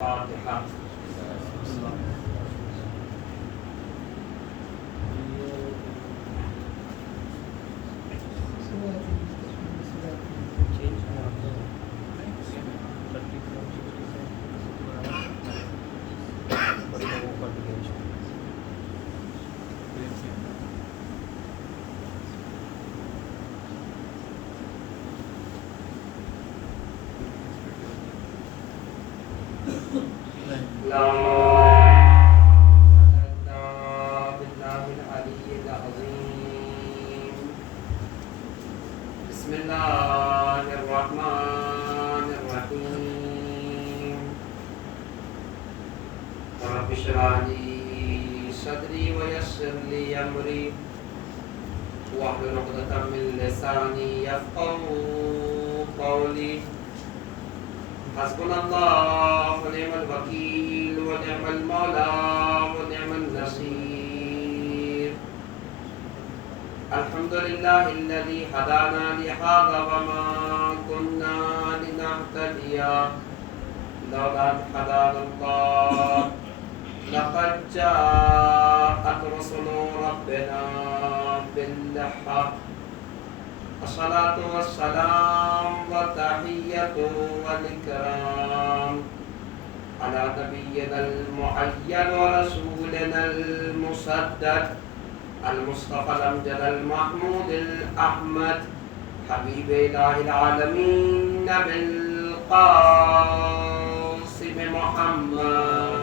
فاتحہ. بسم اللہ الرحمن الرحیم. رب اشرح لي صدری ويسر لي امری واحلل عقدۃ من لسانی یفقهوا قولی. حسبنا اللہ ونعم الوکیل ونعم المولا ونعم النصیر. الحمد للہ الذی ہدانا لہذا وما كنا لنہتدی لولا ان ہدانا اللہ لقد جاءت رسل ربنا بالحق. الصلاة والسلام والتحية والإكرام على نبينا المعين ورسولنا المسدد المصطفى الأمجد المحمود الأحمد حبيب إله العالمين بالقاسم محمد.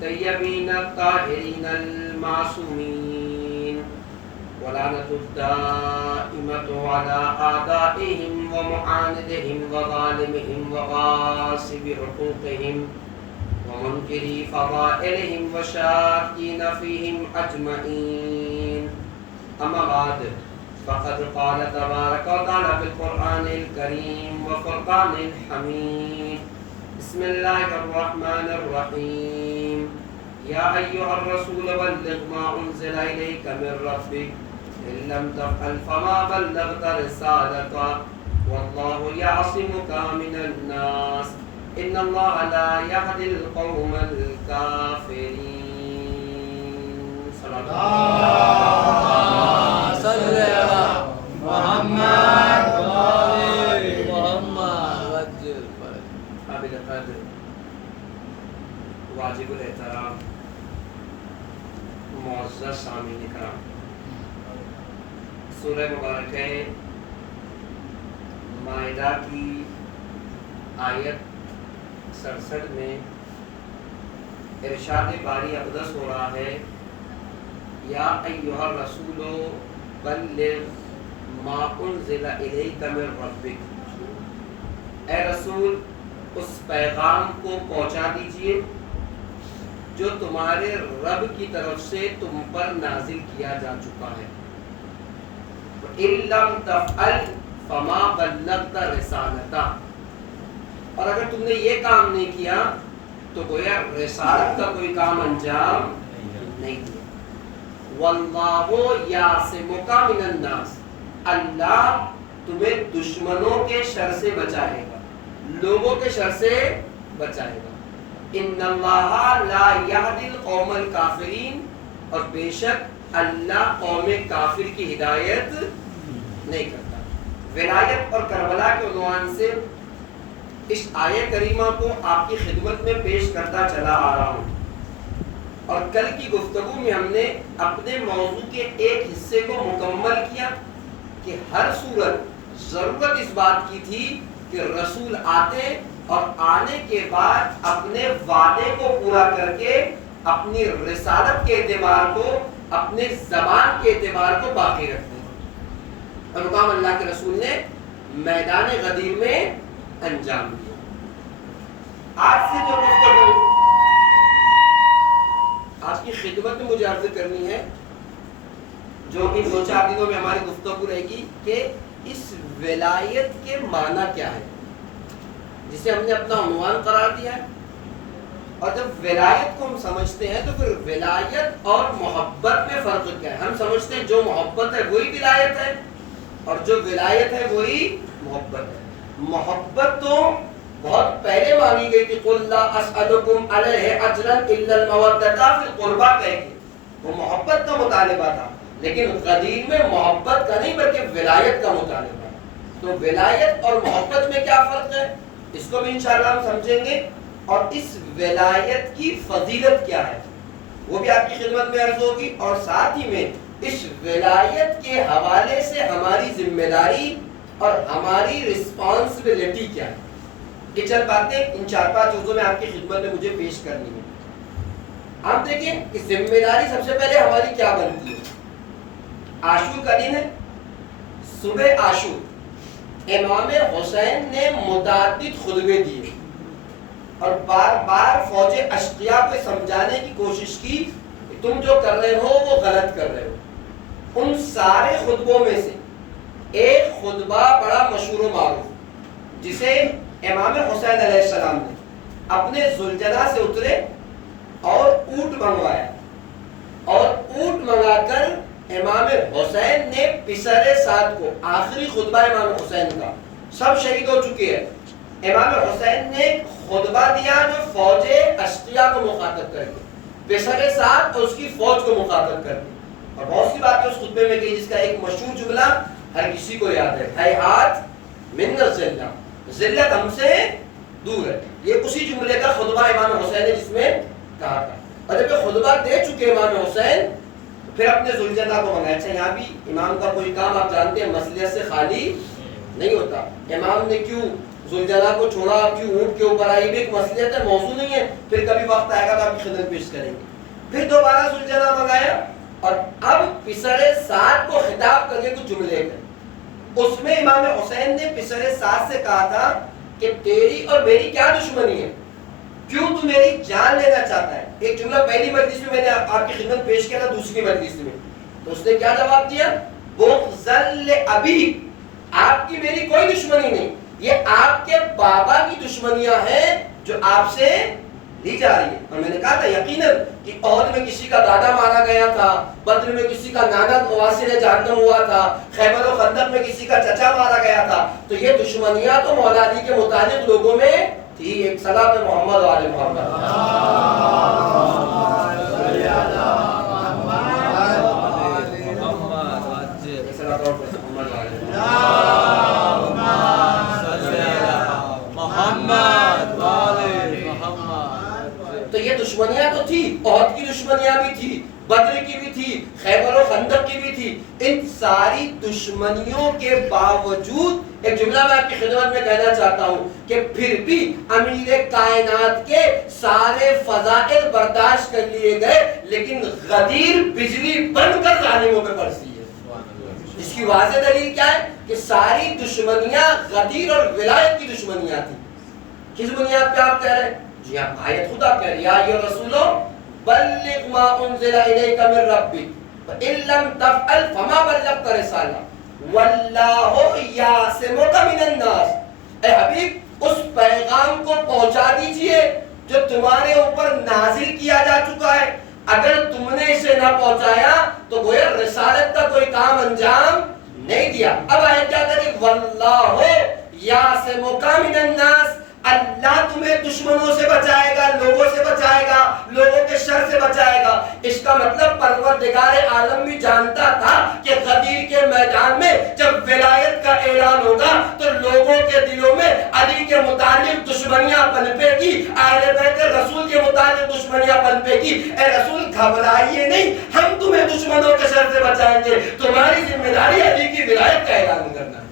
الطيبين الطاهرين المعصومين ولعنة الدائمة على أعدائهم ومعاندهم وظالمهم وغاصب حقوقهم ومنكري فضائلهم وشاكين فيهم أجمعين. أما بعد فقد قال تبارك وتعالى في القرآن الكريم وفرقان الحميد. بسم الله الرحمن الرحيم. يا أيها الرسول بلغ ما أنزل إليك من ربك إن لم تفعل فما بلغت رسالته والله يعصمك من الناس إن الله لا يهدي القوم الكافرين. صلى الله صل على محمد وآل محمد وجل قابل قدر واجب الاحترام معزز سامعین کرام، سورہ مبارکہ مائدہ کی آیت 67 میں ارشاد باری اقدس ہو رہا ہے، یا ایھا الرسول بلغ ما انزل الیک من ربک. اے رسول اس پیغام کو پہنچا دیجئے جو تمہارے رب کی طرف سے تم پر نازل کیا جا چکا ہے. إِن لَمْ تَفْعَلْ فَمَا بَلَّغْتَ رِسَالَتَهُ. اور اگر تم نے یہ کام نہیں کیا تو گویا رسالت کا کوئی کام انجام نہیں دیا. وَاللَّهُ يَعْصِمُكَ مِنَ النَّاسِ. اللہ تمہیں دشمنوں کے شر سے بچائے گا، لوگوں کے شر سے بچائے گا. ان اللہ لا یہدی القوم الکافرین. اور بے شک اللہ قوم کافر کی ہدایت نہیں کرتا. ولایت اور کربلا کے عنوان سے اس آیت کریمہ کو آپ کی خدمت میں پیش کرتا چلا آ رہا ہوں. اور کل کی گفتگو میں ہم نے اپنے موضوع کے ایک حصے کو مکمل کیا کہ ہر صورت ضرورت اس بات کی تھی کہ رسول آتے اور آنے کے بعد اپنے وعدے کو پورا کر کے اپنی رسالت کے اعتبار کو، اپنے زبان کے اعتبار کو باقی رکھتے ہیں. اور مقام اللہ کے رسول نے میدان غدیر میں انجام دیا. آج سے جو گفتگو آج کی خدمت میں مجھے عرض کرنی ہے، جو ان 2-4 دنوں میں ہماری گفتگو رہے گی کہ اس ولایت کے معنی کیا ہے، جسے ہم نے اپنا عنوان قرار دیا ہے. اور جب ولایت کو ہم سمجھتے ہیں تو پھر ولایت اور محبت میں فرق کیا ہے؟ ہم سمجھتے ہیں جو محبت ہے وہی ولایت ہے اور جو ولایت ہے وہی محبت ہے۔ محبت تو بہت پہلے مانگی گئی تھی، قُلْ لَا أَسْأَلُكُمْ عَلَيْهِ أَجْرًا إِلَّا الْمَوَدَّةَ فِي الْقُرْبَىٰ کہے گی، وہ محبت کا مطالبہ تھا، لیکن غدیر میں محبت کا نہیں بلکہ ولایت کا مطالبہ ہے۔ تو ولایت اور محبت میں کیا فرق ہے اس کو بھی انشاءاللہ ہم سمجھیں گے، اور اس ولایت کی فضیلت کیا ہے وہ بھی آپ کی خدمت میں عرض ہوگی، اور ساتھ ہی میں اس ولایت کے حوالے سے ہماری ذمہ داری اور ہماری رسپانسبلٹی کیا ہے۔ یہ چند باتیں ان 4-5 چیزوں میں آپ کی خدمت میں مجھے پیش کرنی ہے۔ آپ دیکھیں کہ ذمہ داری سب سے پہلے ہماری کیا بنتی ہے؟ عاشور کا دن ہے، صبح عاشور امام حسین نے متعدد خطبے دیے اور بار بار فوج اشقیاء کو سمجھانے کی کوشش کی کہ تم جو کر رہے ہو وہ غلط کر رہے ہو۔ ان سارے خطبوں میں سے ایک خطبہ بڑا مشہور و معروف، جسے امام حسین علیہ السلام نے اپنے ذوالجناح سے اترے اور اونٹ منگوایا، اور اونٹ منگا کر امام حسین نے پسر سعد کو، آخری خطبہ امام حسین کا، سب شہید ہو چکے ہیں، امام حسین نے خطبہ دیا جو فوج اشقیاء کو مخاطب کر کے، پسر سعد اور اس کی فوج کو مخاطب کر کے، اور بہت سی باتیں اس خطبے میں کہی، جس کا ایک مشہور جملہ ہر کسی کو یاد ہے، ہیہات من الذلہ، ذلت ہم سے دور ہے۔ یہ اسی جملے کا خطبہ امام حسین نے جس میں کہا تھا، اور جب یہ خطبہ دے چکے امام حسین پھر اپنے ذوالجناح کو منگایا۔ اچھا یہاں بھی امام کا کوئی کام آپ جانتے ہیں مصلحت سے خالی نہیں ہوتا، امام نے کیوں ذوالجناح کو چھوڑا، کیوں اونٹ کے اوپر آئی، بھی ایک مصلحت ہے، موضوع نہیں ہے، پھر کبھی وقت آئے گا تو آپ کی خدمت پیش کریں گے۔ پھر دوبارہ ذوالجناح منگایا اور اب پسر سعد کو خطاب کر کے کچھ جملے کہے۔ اس میں امام حسین نے پسر سعد سے کہا تھا کہ تیری اور میری کیا دشمنی ہے، کیوں تو میری جان لینا چاہتا ہے؟ ایک جملہ پہلی مجلس میں میں نے آپ کی خدمت پیش کیا تھا، دوسری مجلس میں تو اس نے کیا جواب دیا؟ بغض ابی، آپ کی میری کوئی دشمنی نہیں، یہ آپ کے بابا کی دشمنیاں ہیں جو آپ سے لی جا رہی ہے۔ اور میں نے کہا تھا یقیناً کہ احد میں کسی کا دادا مارا گیا تھا، بدر میں کسی کا نانا واصل جہنم ہوا تھا، خیبر و خندق میں کسی کا چچا مارا گیا تھا، تو یہ دشمنیاں تو مولا علی کے متعلق لوگوں میں تھی۔ ایک صلاۃ محمد و آل محمد۔ تو یہ دشمنیاں تو تھی، احد کی دشمنیاں بھی تھی، بدر کی بھی تھی، خیبر و خندق کی بھی تھی، ان ساری دشمنیوں کے باوجود ایک جملہ میں آپ کی خدمت میں کہنا چاہتا ہوں کہ پھر بھی امیر کائنات کے سارے فضائل برداشت کر لیے گئے، لیکن غدیر بجلی بند کر ظالموں پہ برسی ہے۔ اس کی واضح دلیل کیا ہے کہ ساری دشمنیاں غدیر اور ولایت کی دشمنیاں تھیں۔ کس بنیاد پہ آپ کہہ رہے ہیں؟ جی آپ آیت خدا کہہ رہے ہیں، یا ایھا الرسول بلغ ما انزل الیک من ربک وان لم تفعل فما بلغت رسالہ واللہ یعصمک من الناس۔ اے حبیب اس پیغام کو پہنچا دیجئے جو تمہارے اوپر نازل کیا جا چکا ہے، اگر تم نے اسے نہ پہنچایا تو گویا رسالت کا کوئی کام انجام نہیں دیا۔ اب آیت کیا کرے؟ واللہ یعصمک من الناس، اللہ تمہیں دشمنوں سے بچائے گا، لوگوں سے بچائے گا، لوگوں کے شر سے بچائے گا۔ اس کا مطلب پروردگار عالم بھی جانتا تھا کہ غدیر کے میدان میں جب ولایت کا اعلان ہوگا تو لوگوں کے دلوں میں علی کے متعلق دشمنیاں پنپے گی، اہل بیت رسول کے متعلق دشمنیاں پنپے گی۔ اے رسول گھبرائیے نہیں، ہم تمہیں دشمنوں کے شر سے بچائیں گے، تمہاری ذمہ داری علی کی ولایت کا اعلان کرنا ہے۔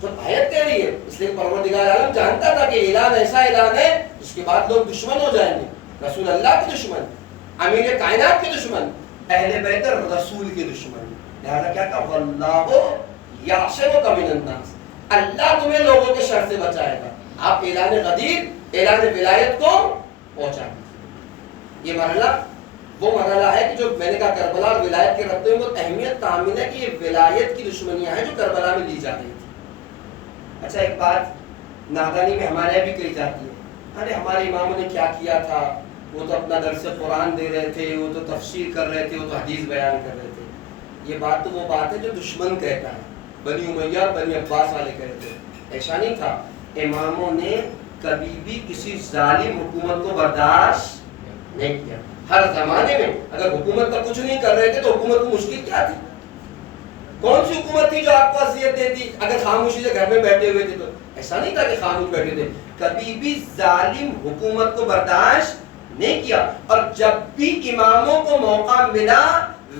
تو آیت کہہ رہی ہے، اس لیے پروردگار عالم جانتا تھا کہ اعلان ایسا اعلان ہے جس کے بعد لوگ دشمن ہو جائیں گے، رسول اللہ کے دشمن، امیر کائنات کے دشمن، اہل بیت رسول کے دشمن۔ لہذا کیا کہا؟ واللہ یعصمک من الناس، اللہ تمہیں لوگوں کے شر سے بچائے گا۔ آپ اعلان غدیر، اعلان ولایت کو پہنچائیں۔ یہ مرحلہ وہ مرحلہ ہے کہ جو میں نے کہا کربلا اور ولایت کے ربط میں بہت اہمیت تعمیل ہے کہ یہ ولایت کی دشمنیاں ہیں جو کربلا میں لی جا رہی تھی۔ اچھا ایک بات نادانی میں ہمارے یہاں بھی کہی جاتی ہے، ارے ہمارے اماموں نے کیا کیا تھا، وہ تو اپنا درس قرآن دے رہے تھے، وہ تو تفسیر کر رہے تھے، وہ تو حدیث بیان کر رہے تھے. یہ بات تو وہ بات ہے جو دشمن کہتا ہے، بنی امیہ اور بنی عباس والے کہتے ہیں. ایسا نہیں تھا. اماموں نے کبھی بھی کسی ظالم حکومت کو برداشت نہیں کیا. ہر زمانے میں اگر حکومت کا کچھ نہیں کر رہے تھے تو حکومت کو مشکل کیا تھی؟ کون سی حکومت تھی جو آپ کو اذیت دیتی اگر خاموشی سے گھر میں بیٹھے ہوئے تھے؟ تو ایسا نہیں تھا کہ خاموش بیٹھے تھے. کبھی بھی ظالم حکومت کو برداشت نہیں کیا. اور جب بھی اماموں کو موقع ملا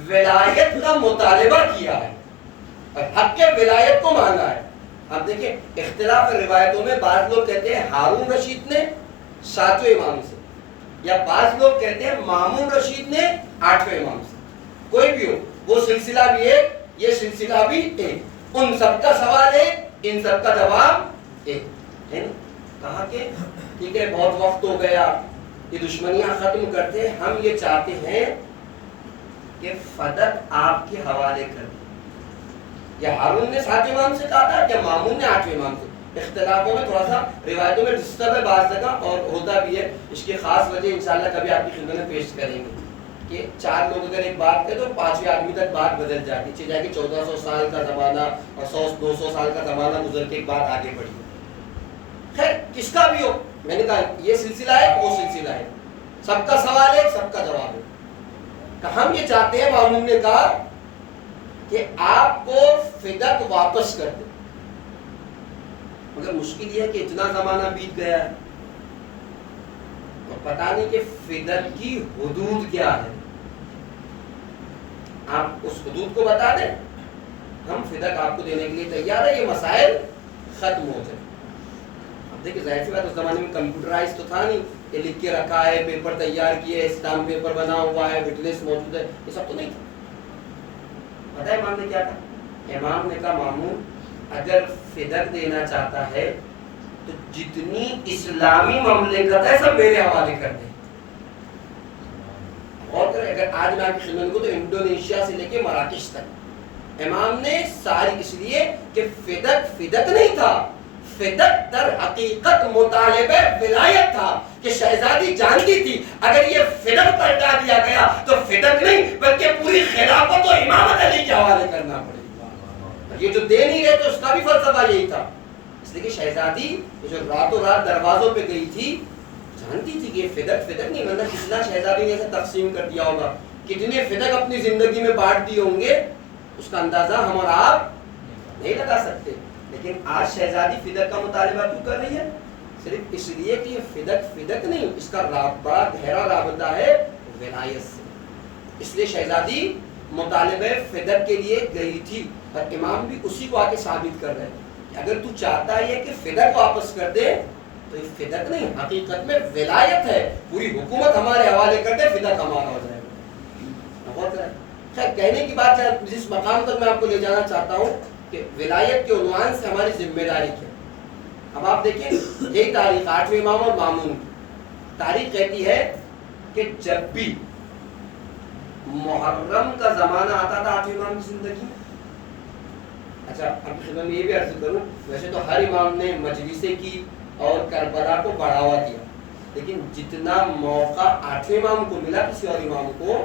ولایت کا مطالبہ کیا ہے اور حق ولایت کو مانگا ہے. اب دیکھیں اختلاف روایتوں میں بعض لوگ کہتے ہیں ہارون رشید نے 7ویں امام سے، یا بعض لوگ کہتے ہیں مامون رشید نے 8ویں امام سے. کوئی بھی ہو وہ سلسلہ بھی ایک، یہ سلسلہ بھی ایک. ان سب کا سوال ایک، ان سب کا جواب ایک ہے نا. کہا کہ ٹھیک ہے بہت وقت ہو گیا، یہ دشمنیاں ختم کرتے. ہم یہ چاہتے ہیں کہ فدق آپ کے حوالے کر دیں. یا ہارون نے 7 امام سے کہا تھا یا مامون نے 8 امام سے. اختلافوں میں تھوڑا سا روایتوں میں ڈسٹرب ہے بعض جگہ اور ہوتا بھی ہے. اس کی خاص وجہ انشاءاللہ کبھی آپ کی خدمت میں پیش کریں گے کہ 4 لوگ اگر ایک بات کریں تو 5ویں آدمی تک بات بدل جاتی. چاہے جائے کہ 1400 سال کا زمانہ اور 100-200 سال کا زمانہ گزر کے ایک بات آگے بڑھی. خیر کس کا بھی ہو، میں نے کہا یہ سلسلہ ہے وہ سلسلہ ہے، سب کا سوال ہے سب کا جواب ہے. کہ ہم یہ چاہتے ہیں، مامون نے کہا کہ آپ کو فدق واپس کر دیں. مگر مشکل یہ ہے کہ اتنا زمانہ بیت گیا ہے اور پتہ نہیں کہ فدق کی حدود کیا ہے. آپ اس حدود کو بتا دیں، ہم فدق آپ کو دینے کے لیے تیار ہے، یہ مسائل ختم ہو جائے. اب دیکھیں ظاہر سی بات اس زمانے میں کمپیوٹرائز تو تھا نہیں کہ لکھ کے رکھا ہے، پیپر تیار کیے، اسٹامپ پیپر بنا ہوا ہے، وٹنس موجود ہے، یہ سب تو نہیں تھا. پتہ ہے امام نے کیا کہا؟ امام نے کہا مامون اگر فدق دینا چاہتا ہے تو جتنی اسلامی مملکت ہے سب میرے حوالے کر دیں. اور اگر آج میں آپ کی خدمت کو تو انڈونیشیا سے لے کے مراکش تک امام نے ساری، اس لیے کہ فدق نہیں تھا، فدق در حقیقت مطالبہ ولایت تھا. کہ شہزادی جانتی تھی اگر یہ فدق پلٹا دیا گیا تو فدق نہیں بلکہ پوری خلافت و امامت علی کے حوالے کرنا پڑے گا. یہ جو دے نہیں رہے تو اس کا بھی فلسفہ یہی تھا. اس لیے کہ شہزادی جو راتوں رات دروازوں پہ گئی تھی جانتی تھی کہ یہ فدق نہیں، ورنہ کتنا شہزادی نے ایسے تقسیم کر دیا ہوگا، کتنے فدق اپنی زندگی میں بانٹ دیے ہوں گے، اس کا اندازہ ہم اور آپ نہیں لگا سکتے. لیکن آج شہزادی فدق کا مطالبہ کیوں کر رہی ہے؟ صرف اس لیے کہ یہ فدق نہیں، اس کا گہرا رابطہ ہے ولایت سے. اس لیے شہزادی مطالبہ فدق کے لیے گئی تھی اور امام بھی اسی کو آ کے ثابت کر رہے ہیں کہ اگر تو چاہتا ہے کہ فدق واپس کر دے تو یہ فدق نہیں، حقیقت میں ولایت ہے، پوری حکومت ہمارے حوالے کر دے، فدق ہمارا ہو جائے گا. خیر کہنے کی بات ہے، جس مقام تک میں آپ کو لے جانا چاہتا ہوں کہ ولایت کے عنوان سے ہماری ذمہ داری کیا. اب آپ دیکھیں یہی تاریخ 8ویں امام اور مامون کی تاریخ کہتی ہے کہ جب بھی محرم کا زمانہ آتا تھا 8ویں امام کی زندگی میں. اچھا اب خدمت میں یہ بھی عرض کروں، ویسے تو ہر امام نے مجلسیں کی اور کربلا کو بڑھاوا دیا، لیکن جتنا موقع 8ویں امام کو ملا کسی اور امام کو.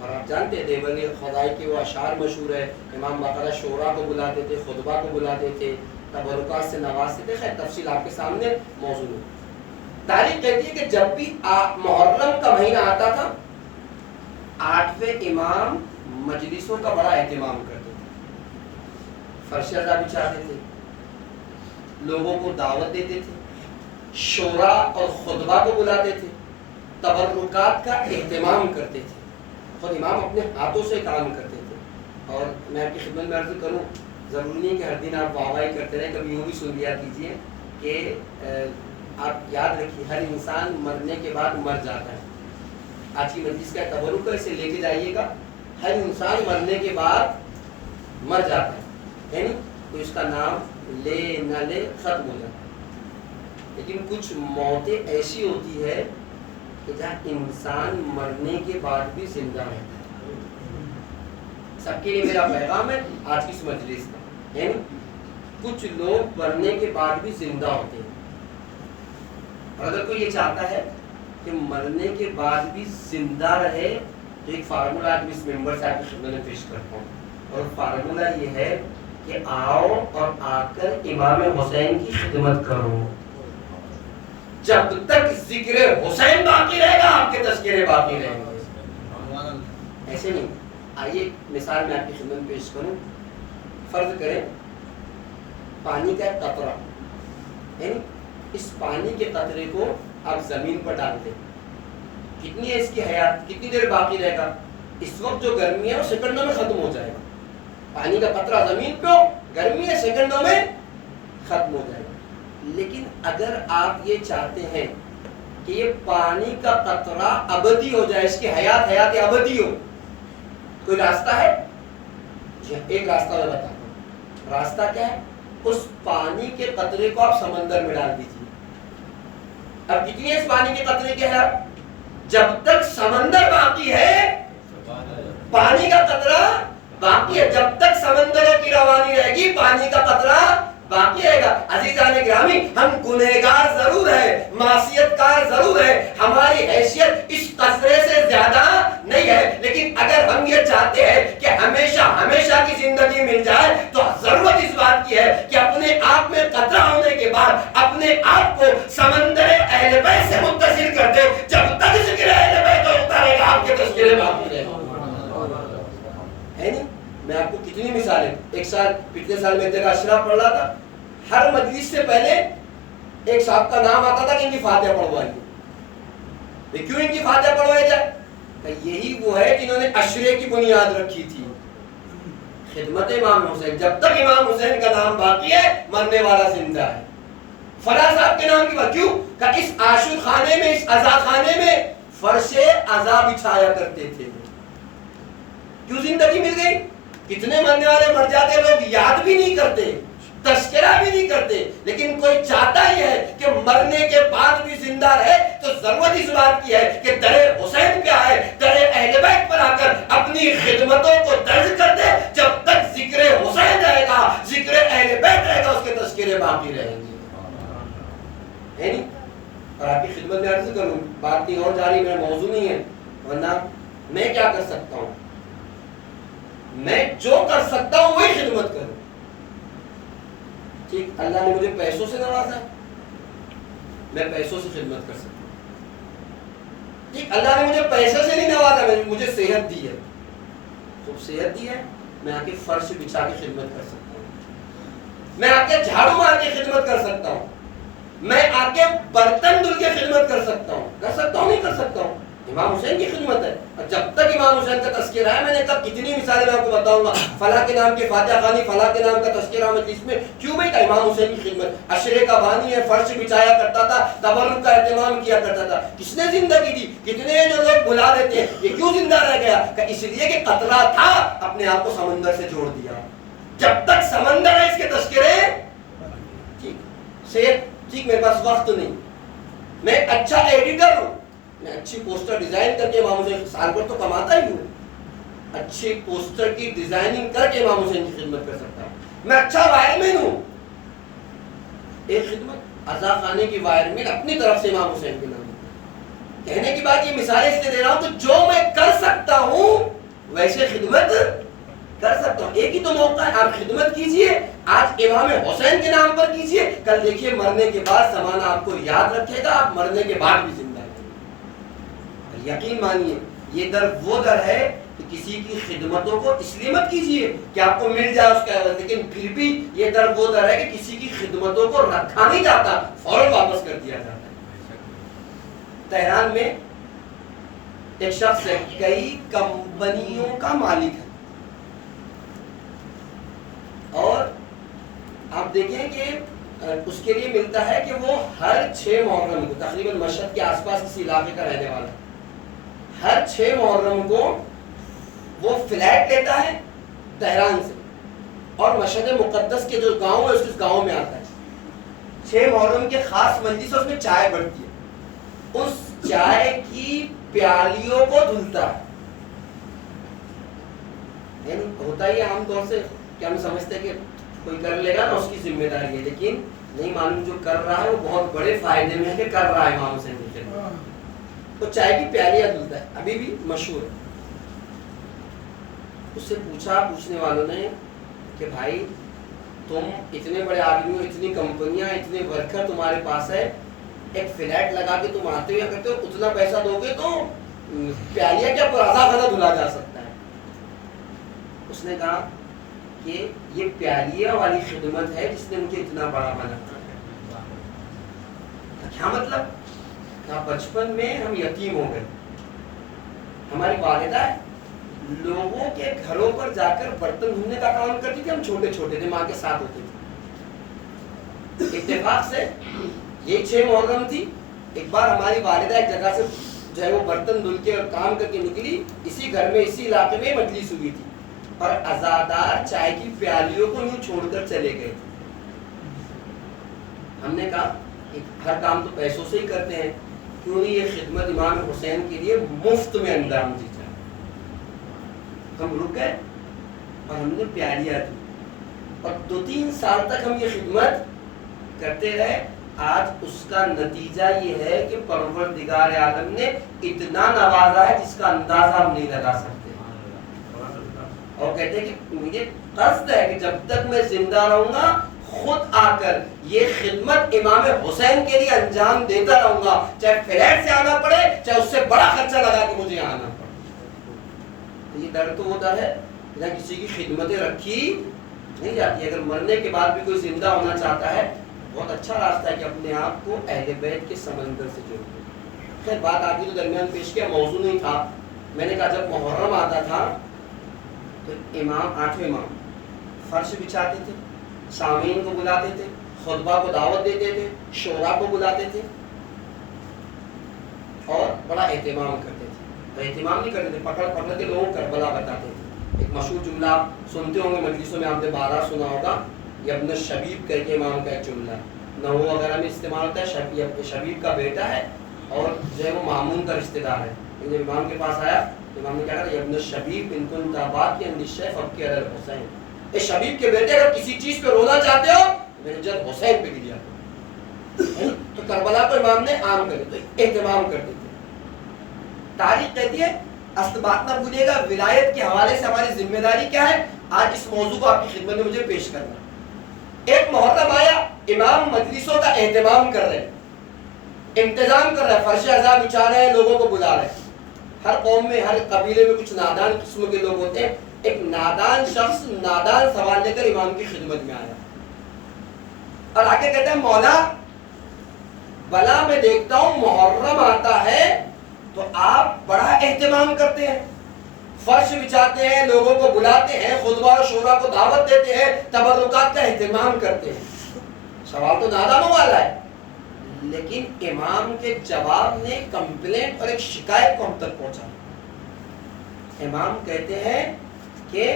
اور آپ جانتے ہیں دیوبندی خدائی کے وہ اشعار مشہور ہے، امام باقاعدہ شورا کو بلاتے تھے، خطبہ کو بلاتے تھے، تبرکات سے نوازتے تھے. خیر تفصیل آپ کے سامنے موضوع ہے. تاریخ کہتی ہے کہ جب بھی محرم کا مہینہ آتا تھا 8ویں امام مجلسوں کا بڑا اہتمام کرتے تھے، فرش ازا بچھاتے تھے، لوگوں کو دعوت دیتے تھے، شورا اور خطبہ کو بلاتے تھے، تبرکات کا اہتمام کرتے تھے. خود امام اپنے ہاتھوں سے کام کرتے تھے. اور میں آپ کی خدمت میں عرض کروں، ضروری نہیں کہ ہر دن آپ واہ کرتے رہیں، کبھی یوں بھی سن لیا کیجیے کہ آپ یاد رکھیے ہر انسان مرنے کے بعد مر جاتا ہے. آج کی مجلس کا تبرک ہے، اسے لے کے جائیے گا. ہر انسان مرنے کے بعد مر جاتا ہے، یعنی تو اس کا نام لے نہ لے ختم ہو جاتا ہے. لیکن کچھ موتیں ایسی ہوتی ہے کہ جہاں انسان مرنے کے بعد بھی زندہ رہتا ہے. سب کے لیے میرا پیغام ہے آج کی اس مجلس کا، یعنی کچھ لوگ مرنے کے بعد بھی زندہ ہوتے ہیں. اور اگر کوئی یہ چاہتا ہے کہ مرنے کے بعد بھی زندہ رہے تو ایک فارمولہ آج اس ممبر سے آپ کی خدمت میں پیش کرتا ہوں، اور فارمولہ یہ ہے کہ آؤ اور آ کر امام حسین کی خدمت کرو. جب تک ذکر حسین باقی رہے گا آپ کے تذکرے باقی رہیں گے. ایسے نہیں. آئیے مثال میں آپ کی خدمت پیش کروں. فرض کریں پانی کا ایک قطرہ، یعنی اس پانی کے قطرے کو آپ زمین پر ڈال دیں، کتنی ہے اس کی حیات، کتنی دیر باقی رہے گا؟ اس وقت جو گرمی ہے وہ سیکنڈوں میں ختم ہو جائے گا. پانی کا قطرہ زمین پہ ہو، گرمی ہے، سیکنڈوں میں ختم ہو جائے گا. لیکن اگر آپ یہ چاہتے ہیں کہ یہ پانی کا قطرہ ابدی ہو جائے، اس کی حیات ابدی ہو، کوئی راستہ ہے؟ ایک راستہ میں بتاتا ہوں. راستہ کیا ہے؟ اس پانی کے قطرے کو آپ سمندر میں ڈال دیجیے. اب کتنی ہے اس پانی کے قطرے کی حیات؟ جب تک سمندر باقی ہے پانی کا قطرہ باقی ہے. جب تک سمندروں کی روانی رہے گی پانی کا قطرہ باقی رہے گا. عزیزان گرامی، ہم گنہگار ضرور ہے، معصیت کار ضرور ہے، ہماری حیثیت اس قطرے سے زیادہ نہیں ہے، لیکن اگر ہم یہ چاہتے ہیں کہ ہمیشہ کی زندگی مل جائے تو ضرورت اس بات کی ہے کہ اپنے آپ میں قطرہ ہونے کے بعد اپنے آپ کو سمندر اہل بیت سے متصل کر دے. جب تک ذکر اہل بیت ہوتا رہے گا آپ کے تذکرے باقی رہے گا. ہے نہیں؟ میں آپ کو کتنی مثالیں، ایک سال پچھلے سال میں جگہ اشراف پڑھ رہا تھا، ہر مجلس سے پہلے ایک صاحب کا نام آتا تھا کہ ان کی فاتحہ پڑھوائیے. کیوں ان کی فاتحہ پڑھوائی جائے؟ کہ یہی وہ ہے جنہوں نے عشرے کی بنیاد رکھی تھی، خدمت امام حسین. جب تک امام حسین کا نام باقی ہے مرنے والا زندہ ہے. فلاں صاحب کے نام کی بات کیوں؟ کہ اس عاشور خانے میں، اس عزا خانے میں فرش عزا بچھایا کرتے تھے. کیوں زندگی مل گئی؟ کتنے مرنے والے مر جاتے، لوگ یاد بھی نہیں کرتے، تذکرہ بھی نہیں کرتے، لیکن کوئی چاہتا ہی ہے کہ مرنے کے بعد بھی زندہ رہے. تو ضرورت اس بات کی ہے کہ در حسین پہ آئے، در اہل بیت پر آ کر اپنی خدمتوں کو درج کر دے. جب تک ذکر حسین رہے گا، ذکر اہل بیت رہے گا، اس کے تذکرے باقی رہیں گے. ہے نہیں؟ اور آپ کی خدمت میں عرض کروں، بات نہیں اور جاری، میرا موضوع نہیں ہے، ورنہ میں کیا کر سکتا ہوں؟ میں جو کر سکتا ہوں وہی خدمت کروں. ٹھیک، اللہ نے مجھے پیسوں سے نوازا ہے، میں پیسوں سے خدمت کر سکتا ہوں. ٹھیک، اللہ نے مجھے پیسے سے نہیں نوازا، مجھے صحت دی ہے، خوب صحت دی ہے، میں آ کے فرش بچھا کے خدمت کر سکتا ہوں، میں آ کے جھاڑو مار کے خدمت کر سکتا ہوں، میں آ کے برتن دھل کے خدمت کر سکتا ہوں. نہیں کر سکتا ہوں. امام حسین کی خدمت ہے، اور جب تک امام حسین کا تذکرہ ہے، میں نے کب کتنی مثالیں میں آپ کو بتاؤں گا، فلاں کے نام کی فاتحہ خوانی، فلاں کے نام کا تذکرہ مجلس میں. کیوں بھائی؟ کہ امام حسین کی خدمت، عشرے کا بانی ہے، فرش بچھایا کرتا تھا، تبرک کا اہتمام کیا کرتا تھا. کس نے زندگی دی؟ کتنے جو لوگ بلا دیتے ہیں، یہ کیوں زندہ رہ گیا؟ کہ اس لیے کہ قطرہ تھا، اپنے آپ کو سمندر سے جوڑ دیا. جب تک سمندر ہے اس کے تذکرے ٹھیک. صحت ٹھیک، میرے پاس وقت نہیں، میں اچھا ایڈیٹر ہوں، میں اچھی پوسٹر ڈیزائن کر کے امام حسین سال بھر تو کماتا ہی ہوں، اچھی پوسٹر کی ڈیزائننگ کر کے امام حسین کی خدمت کر سکتا ہوں. میں اچھا وائرمین ہوں، ایک خدمت عزا خانے کی وائرمین اپنی طرف سے امام حسین کے نام. کہنے کی بات یہ مثالیں اس لیے دے رہا ہوں کہ جو میں کر سکتا ہوں ویسے خدمت کر سکتا ہوں. ایک ہی تو موقع ہے، آپ خدمت کیجئے. آج امام حسین کے نام پر کیجئے، کل دیکھیے مرنے کے بعد زمانہ آپ کو یاد رکھے گا، آپ مرنے کے بعد بھی زندہ رہیں گے. یقین مانیے یہ در وہ در ہے کہ کسی کی خدمتوں کو اس لیے مت کیجئے کہ آپ کو مل جائے اس کا عوض، لیکن پھر بھی یہ در وہ در ہے کہ کسی کی خدمتوں کو رکھا نہیں جاتا، فوراً واپس کر دیا جاتا ہے. تہران میں ایک شخص ہے، کئی کمپنیوں کا مالک ہے، اور آپ دیکھیں کہ اس کے لیے ملتا ہے کہ وہ ہر 6 محرم کو، تقریباً مشہد کے آس پاس کسی علاقے کا رہنے والا ہے، ہر 6 محرم کو وہ فلیٹ لیتا ہے تہران سے، اور مشہد مقدس کے جو گاؤں ہے اس گاؤں میں آتا ہے. 6 محرم کے خاص مجلس اس میں چائے بڑھتی ہے، اس چائے کی پیالیوں کو دھلتا ہے. ہوتا ہی عام طور سے کہ ہم سمجھتے ہیں کہ کوئی کر لے گا نا اس کی ذمہ داری ہے، لیکن نہیں معلوم جو کر رہا ہے وہ بہت بڑے فائدے میں ہے کہ کر رہا ہے امام حسین کی خدمت. تو چائے کی پیالیاں دھلتا ہے, ابھی بھی مشہور ہے. اس سے پوچھا پوچھنے والوں نے کہ بھائی تم اتنے بڑے آدمی ہو, اتنی کمپنیاں, اتنے ورکر تمہارے پاس ہے, ایک فلیٹ لگا کے تم آتے ہو یا کرتے ہو, اتنا پیسہ دو گے تو پیالیاں کیا رضا خانہ دھلا جا سکتا ہے. اس نے کہا کہ یہ پیالیاں والی خدمت ہے جس نے مجھے اتنا بڑا بنا. کیا مطلب؟ کہا بچپن میں ہم یتیم ہو گئے, ہماری والدہ لوگوں کے گھروں پر جا کر برتن دھونے کا کام کرتی تھی, ہم چھوٹے چھوٹے تھے, ماں کے ساتھ ہوتے تھے. اتفاق سے یہ 6 محرم تھی, ایک بار ہماری والدہ ایک جگہ سے جو ہے وہ برتن دھل کے اور کام کر کے نکلی, اسی گھر میں اسی علاقے میں مجلس ہوئی تھی, اور عزادار چائے کی پیالیوں کو یوں چھوڑ کر چلے گئے. ہم نے کہا ہر کام تو پیسوں سے ہی کرتے ہیں, کیوں نہیں یہ خدمت امام حسین کے لیے مفت میں انجام دی جائے. ہم رک گئے اور ہم نے پیالیاں دی, اور 2-3 سال تک ہم یہ خدمت کرتے رہے. آج اس کا نتیجہ یہ ہے کہ پروردگار عالم نے اتنا نوازا ہے جس کا اندازہ ہم نہیں لگا سکتے. اور کہتے ہیں کہ مجھے قصد ہے کہ جب تک میں زندہ رہوں گا خود آ کر یہ خدمت امام حسین کے لیے انجام دیتا رہوں گا, چاہے فلیٹ سے آنا پڑے, چاہے اس سے بڑا خرچہ لگا کے مجھے آنا پڑے. یہ ڈر تو وہ ڈر ہے نہ کسی کی خدمتیں رکھی نہیں جاتی. اگر مرنے کے بعد بھی کوئی زندہ ہونا چاہتا ہے, بہت اچھا راستہ ہے کہ اپنے آپ کو اہل بیت کے سمندر سے جوڑ دے. خیر بات آگے تو درمیان پیش کیا, موضوع نہیں تھا. میں نے کہا جب محرم آتا تھا تو امام 8ویں امام فرش بچھاتے تھے, سامعین کو بلاتے تھے, خطبہ کو دعوت دیتے تھے, شورا کو بلاتے تھے اور بڑا اہتمام کرتے تھے. اہتمام نہیں کرتے تھے, پکڑ پکڑ کے لوگوں کو کربلا بتاتے تھے. ایک مشہور جملہ آپ سنتے ہوں گے مجلسوں میں, آپ نے 12 سنا ہوگا, یہ ابن شبیب کہہ کے امام کا ایک جملہ ہے, نحو وغیرہ میں استعمال ہوتا ہے. شبیب کا بیٹا ہے اور جو ہے وہ مامون کا رشتہ دار ہے. جب امام کے پاس آیا امام نے کہا کہ ابن شبیب ان کن تابات کے اندیشہ فبکی علی الحسین, اے شبیب کے بیٹے اگر کسی چیز پہ رونا چاہتے ہو میرے جد حسین پہ گریا. تو کربلا کو امام نے عام کر دیا, تو اہتمام کرتے تھے. تاریخ کہتی ہے, اصل بات نہ بھولیے گا, ولایت کے حوالے سے ہماری ذمہ داری کیا ہے, آج اس موضوع کو آپ کی خدمت میں مجھے پیش کرنا. ایک محرم آیا, امام مجلسوں کا اہتمام کر رہے ہیں, انتظام کر رہے ہیں, فرش عزا بچھا رہے ہیں, لوگوں کو بلا رہے ہیں. ہر قوم میں, ہر قبیلے میں کچھ نادان قسم کے لوگ ہوتے ہیں. ایک نادان شخص نادان سوال لے کر امام کی خدمت میں آیا اور آگے کہتے ہیں مولا بلا میں دیکھتا ہوں محرم آتا ہے تو آپ بڑا اہتمام کرتے ہیں, فرش بچھاتے ہیں, لوگوں کو بلاتے ہیں, خطبہ و شورا کو دعوت دیتے ہیں, تبرکات کا اہتمام کرتے ہیں. سوال تو نادانوں والا ہے, لیکن امام کے جواب نے کمپلینٹ اور ایک شکایت کو ہم تک پہنچا. امام کہتے ہیں کہ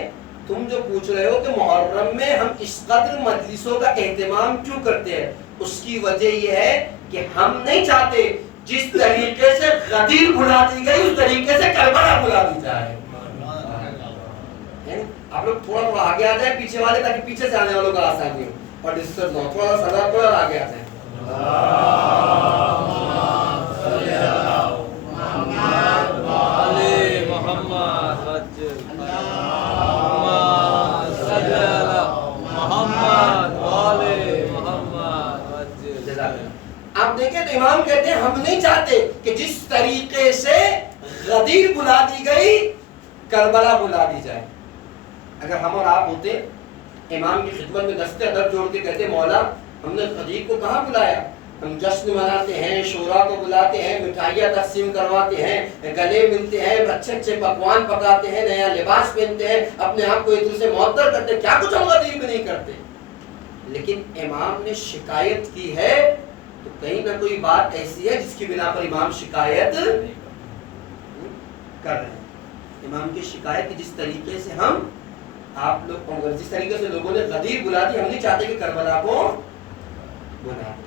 تم جو پوچھ رہے ہو کہ محرم میں ہم اس قدر مجلسوں کا اہتمام کیوں کرتے ہیں, اس کی وجہ یہ ہے کہ ہم نہیں چاہتے جس طریقے سے غدیر بلا دی گئی اس طریقے سے کربلا بلا دی جائے. آپ لوگ تھوڑا تھوڑا آگے آ جائیں پیچھے والے, تاکہ پیچھے سے آنے والوں کا آسانی ہو اور ڈسٹرب نہ ہو. تھوڑا سا سدا تھوڑا آگے آ جائیں. آپ دیکھیں تو امام کہتے ہیں ہم نہیں چاہتے کہ جس طریقے سے غدیر بلا دی گئی کربلا بلا دی جائے. اگر ہم اور آپ ہوتے امام کی خدمت میں دستے ادب جوڑ کے کہتے مولا ہم نے غدیر کو کہاں بلایا, ہم جشن مناتے ہیں, شورا کو بلاتے ہیں, مٹھائیاں تقسیم کرواتے ہیں, گلے ملتے ہیں, اچھے اچھے پکوان پکاتے ہیں, نیا لباس پہنتے ہیں, اپنے آپ کو ایک دوسرے سے معطر کرتے ہیں, کیا کچھ ہم غدیر میں نہیں کرتے. لیکن امام نے شکایت کی ہے تو کہیں نہ کوئی بات ایسی ہے جس کی بنا پر امام شکایت کر رہے ہیں. امام کی شکایت کی جس طریقے سے ہم آپ لوگ, جس طریقے سے لوگوں نے غدیر بلا دی, ہم نہیں چاہتے کہ کربلا کو بلا دیں.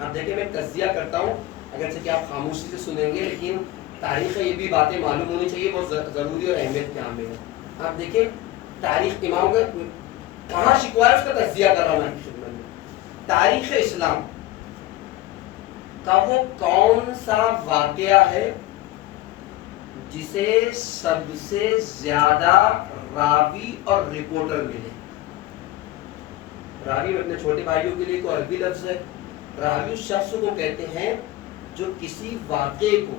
اب دیکھیں میں تجزیہ کرتا ہوں, اگرچہ کہ آپ خاموشی سے سنیں گے, لیکن تاریخ یہ بھی باتیں معلوم ہونی چاہیے, بہت ضروری اور اہمیت کے حامل ہے. آپ دیکھیں تاریخ امام کا کہاں شکوا ہے, اس کا تجزیہ کر رہا ہوں میں. تاریخ اسلام کا وہ کون سا واقعہ ہے جسے سب سے زیادہ راوی اور رپورٹر ملے؟ راوی اپنے چھوٹے بھائیوں کے لیے تو عربی لفظ ہے. راوی اس شخص کو کہتے ہیں جو کسی واقعے کو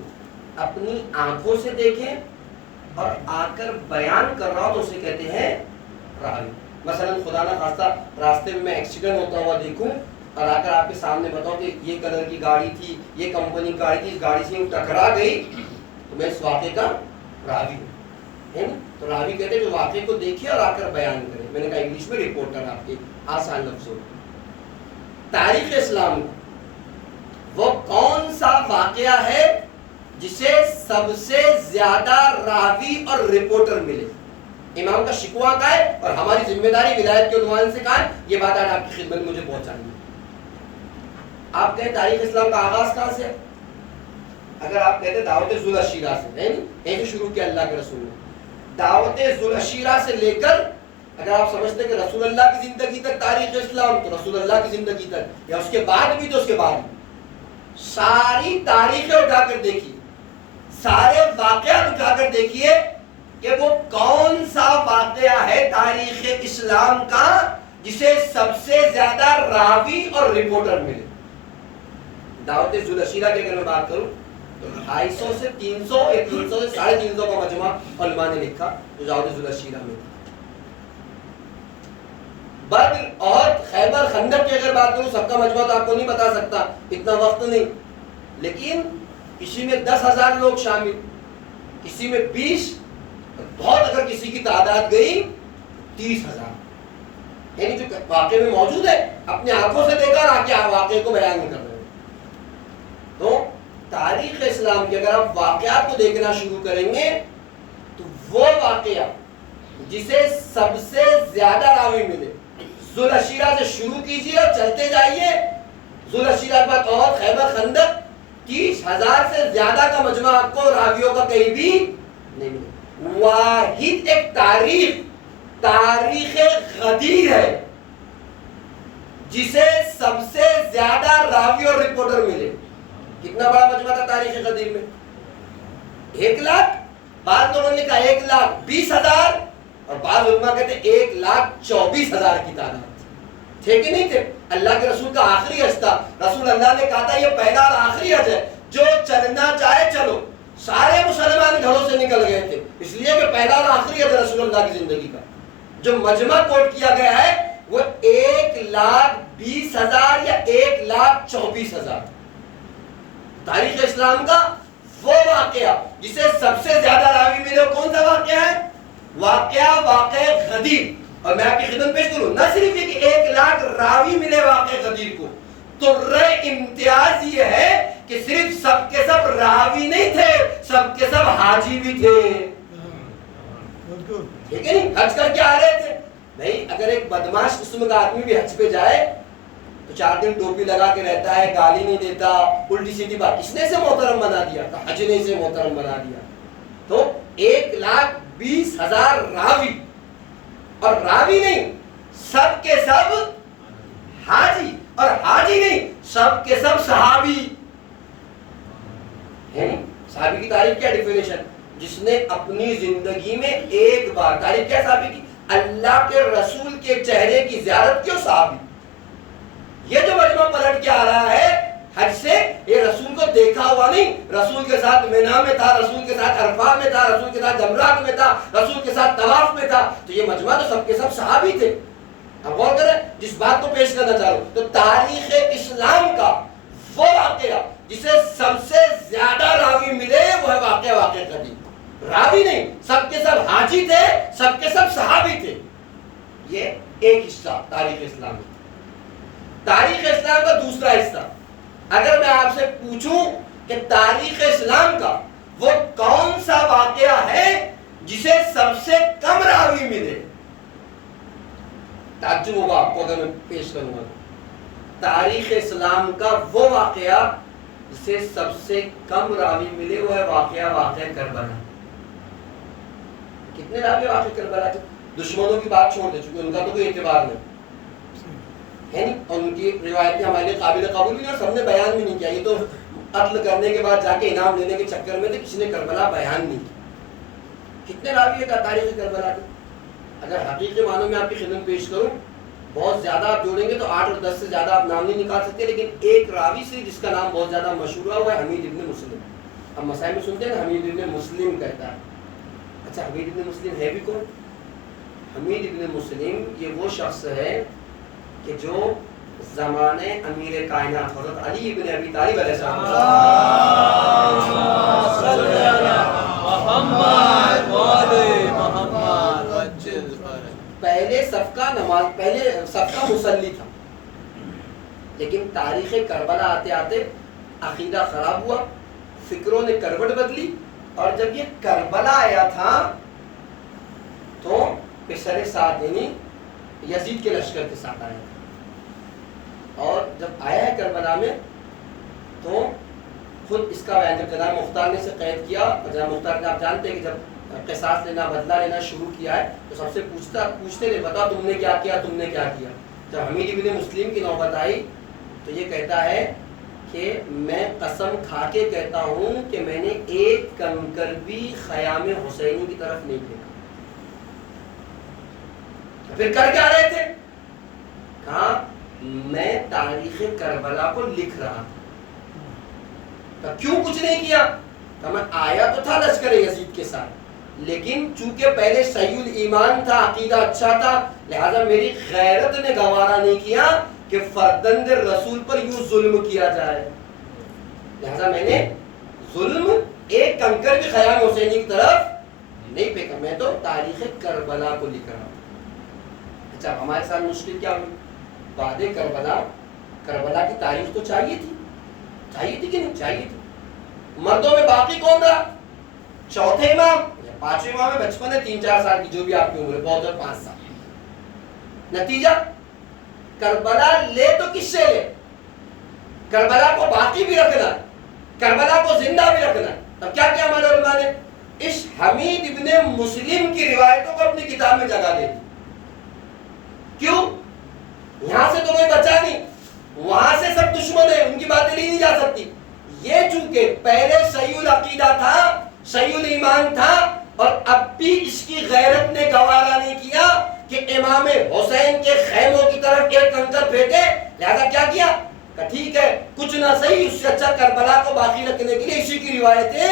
اپنی آنکھوں سے دیکھے اور آ کر بیان کر رہا ہو تو اسے کہتے ہیں راوی. مثلا خدا نہ خواستہ راستے میں ایکسیڈنٹ ہوتا ہوا دیکھوں اور آ کر آپ کے سامنے بتاؤ کہ یہ کلر کی گاڑی تھی, یہ کمپنی کی گاڑی تھی, اس گاڑی سے ٹکرا گئی, تو میں اس واقعے کا راوی ہوں. تو راوی کہتے ہیں جو واقعے کو دیکھے اور آ کر بیان کرے. میں نے کہا انگلش میں رپورٹر, آپ کے آسان لفظوں. تاریخ اسلام وہ کون سا واقعہ ہے جسے سب سے زیادہ راوی اور رپورٹر ملے؟ امام کا شکوہ کا ہے اور ہماری ذمہ داری ولایت کے عنوان سے کہا ہے یہ بات آج آپ کی خدمت میں مجھے پہنچانی ہے. آپ کہیں تاریخ اسلام کا آغاز کہاں سے؟ اگر آپ کہتے دعوت ذوالعشیرہ سے, یہیں سے شروع کیا اللہ کے رسول نے. دعوت ذوالعشیرہ سے لے کر اگر آپ سمجھتے کہ رسول اللہ کی زندگی تک تاریخ اسلام, تو رسول اللہ کی زندگی تک یا اس کے بعد بھی, تو اس کے بعد بھی ساری تاریخیں اٹھا کر دیکھیے, سارے واقعات اٹھا کر دیکھیے کہ وہ کون سا واقعہ ہے تاریخ اسلام کا جسے سب سے زیادہ راوی اور رپورٹر ملے. دعوت ذوالعشیرہ کی اگر میں بات کروں تو 250 سے 300 یا 300 سے 350 کا مجمع علماء نے لکھا جو دعوت ذوالعشیرہ میں. بدر, احد, خیبر, خندق کی اگر بات کروں سب کا مجمع تو آپ کو نہیں بتا سکتا, اتنا وقت نہیں, لیکن کسی میں 10,000 لوگ شامل, کسی میں 20, بہت اگر کسی کی تعداد گئی 30,000, یعنی جو واقعے میں موجود ہے اپنے آنکھوں سے دیکھا اور آ واقعے کو بیان کر رہے ہیں. تو تاریخ اسلام کے اگر آپ واقعات کو دیکھنا شروع کریں گے تو وہ واقعہ جسے سب سے زیادہ راوی ملے, ذوالعشیرہ سے شروع کیجئے اور چلتے جائیے, ذوالعشیرہ کے بعد احد, خیبر, خندق, 30,000 سے زیادہ کا مجمع آپ کو راویوں کا کہیں بھی نہیں ملے. واحد ایک تاریخ غدیر ہے جسے سب سے زیادہ راوی اور رپورٹر ملے. کتنا بڑا مجمع تھا تاریخ غدیر میں؟ 1 لاکھ, بعض لوگوں نے کہا 1,20,000 اور بعض علماء کہتے 1,24,000 کی تعداد تھے کہ نہیں تھے. اللہ کے رسول کا آخری حج تھا, رسول اللہ نے کہا تھا یہ پہلا اور آخری حج ہے, جو چلنا چاہے چلو. سارے مسلمان گھروں سے نکل گئے تھے اس لیے کہ پہلا اور آخری حج رسول اللہ کی زندگی کا. جو مجمع کوٹ کیا گیا ہے وہ 1,20,000 یا 1,24,000. تاریخ اسلام کا وہ واقعہ جسے سب سے زیادہ راوی ملے کون سا واقعہ ہے؟ واقعہ غدیر. اور میں آپ کی خدمت پیش کروں, نہ صرف یہ کہ 1,00,000 راوی ملے واقعہ غدیر کو, تو امتیاز یہ ہے کہ صرف سب کے سب راوی نہیں تھے, سب کے سب حاجی بھی تھے. ٹھیک ہے نہیں, حج کر کے آ رہے تھے. نہیں, اگر ایک بدماش قسم کا آدمی بھی حج پہ جائے تو 4 دن ٹوپی لگا کے رہتا ہے, گالی نہیں دیتا, الٹی سیدھی بات, کس نے سے محترم بنا دیا؟ حج نے سے محترم بنا دیا. تو 1,20,000 راوی, اور راوی نہیں سب کے سب حاجی, اور حاجی نہیں سب کے سب صحابی. صحابی کی تعریف کیا ڈیفینیشن؟ جس نے اپنی زندگی میں ایک بار, تعریف کیا صحابی کی؟ اللہ کے رسول کے چہرے کی زیارت کیوں صحابی. یہ جو مجمع پلٹ کے آ رہا ہے حج سے, یہ رسول کو دیکھا ہوا نہیں, رسول کے ساتھ مینا میں تھا, رسول کے ساتھ عرفہ میں تھا, رسول کے ساتھ جمرات میں تھا, رسول کے ساتھ طواف میں تھا. تو یہ مجمع تو سب کے سب صحابی تھے. اب غور کریں جس بات کو پیش کرنا چاہ رہا ہوں, تو تاریخ اسلام کا وہ واقعہ جسے سب سے زیادہ راوی ملے وہ ہے واقعہ غدیر. راوی نہیں, سب کے سب حاجی تھے, سب کے سب صحابی تھے. یہ ایک حصہ تاریخ اسلام. تاریخ اسلام کا دوسرا حصہ, اگر میں آپ سے پوچھوں کہ تاریخ اسلام کا وہ کون سا واقعہ ہے جسے سب سے کم راوی ملے, تعجب ہوگا آپ کو اگر میں پیش کروں گا. تاریخ اسلام کا وہ واقعہ جسے سب سے کم راوی ملے وہ ہے واقعہ کربلا. کتنے راوی واقعہ کربلا کے؟ دشمنوں کی بات چھوڑ دے, چونکہ ان کا تو کوئی اعتبار نہیں ہے نہیں, اور ان کی روایتیں ہمارے لیے قابل قبول نہیں, اور سب نے بیان بھی نہیں کیا. یہ تو قتل کرنے کے بعد جا کے انعام لینے کے چکر میں تھے, کسی نے کربلا بیان نہیں کیا. کتنے راوی کا تاریخ کربلا کی, اگر حقیقی معنوں میں آپ کی خدمت پیش کروں, بہت زیادہ آپ جوڑیں گے تو 8 اور 10 سے زیادہ آپ نام نہیں نکال سکتے, لیکن ایک راوی سے جس کا نام بہت زیادہ مشہور ہوا وہ ہے حمید ابن مسلم. اب مسائل میں سنتے ہیں نا حمید ابن مسلم کہتا ہے. اچھا حمید ابن مسلم ہے بھی کون؟ حمید ابن مسلم یہ وہ شخص ہے کہ جو زمانے امیر کائنات حضرت علی ابن ابی طالب علیہ السلام پہلے صف کا نماز, پہلے صف کا مصلی تھا, لیکن تاریخ کربلا آتے آتے عقیدہ خراب ہوا, فکروں نے کروٹ بدلی, اور جب یہ کربلا آیا تھا تو پسر سعد یعنی یزید کے لشکر کے ساتھ آیا تھا. اور جب آیا ہے کربلا میں تو خود اس کا بیان جب جناب مختار نے اسے قید کیا, اور جناب مختار نے آپ جانتے ہیں کہ جب قصاص لینا بدلہ لینا شروع کیا ہے تو سب سے پوچھتے رہے بتا تم نے کیا کیا, تم نے کیا کیا. جب حمید ابن مسلم کی نوبت آئی تو یہ کہتا ہے کہ میں قسم کھا کے کہتا ہوں کہ میں نے ایک کنکر بھی خیام حسینی کی طرف نہیں پھینکا. پھر کر کیا رہے تھے؟ کہا میں تاریخ کربلا کو لکھ رہا تھا. کیوں کچھ نہیں کیا؟ کہا میں آیا تو تھا لشکر یزید کے ساتھ, لیکن چونکہ پہلے صحیح الایمان تھا, عقیدہ اچھا تھا, لہذا میری غیرت نے گوارا نہیں کیا کہ فرزند رسول پر یوں ظلم کیا جائے, لہذا میں نے ظلم ایک کنکر بھی خیام حسینی کی طرف نہیں پھینکا, میں تو تاریخ کربلا کو لکھ رہا ہوں. اچھا ہمارے ساتھ مشکل کیا ہوئی؟ بعد کربلا کی تاریخ تو چاہیے تھی کہ نہیں چاہیے تھی. مردوں میں باقی کون رہا؟ چوتھے امام, پانچویں امام میں بچپن ہے 3-4 سال کی, جو بھی آپ کی عمر ہے, بہت اور 5 سال. نتیجہ کربلا لے تو کس سے لے؟ کربلا کو باقی بھی رکھنا, کربلا کو زندہ بھی رکھنا. اب کیا کیا ہمارے علماء نے؟ اس حمید ابن مسلم کی روایتوں کو اپنی کتاب میں جگہ دے دی. کیوں؟ یہاں سے تو کوئی بچا نہیں, وہاں سے سب دشمن ہیں, ان کی باتیں لی نہیں جا سکتی. یہ چونکہ پہلے صحیح العقیدہ تھا, صحیح الایمان تھا, اور اب بھی اس کی غیرت نے گوارا نہیں کیا کہ امام حسین کے خیموں کی طرف ایک کنکر پھینکے, لہذا کیا کیا کہ ٹھیک ہے کچھ نہ صحیح, اس سے اچھا کربلا کو باقی رکھنے کے لیے اسی کی روایتیں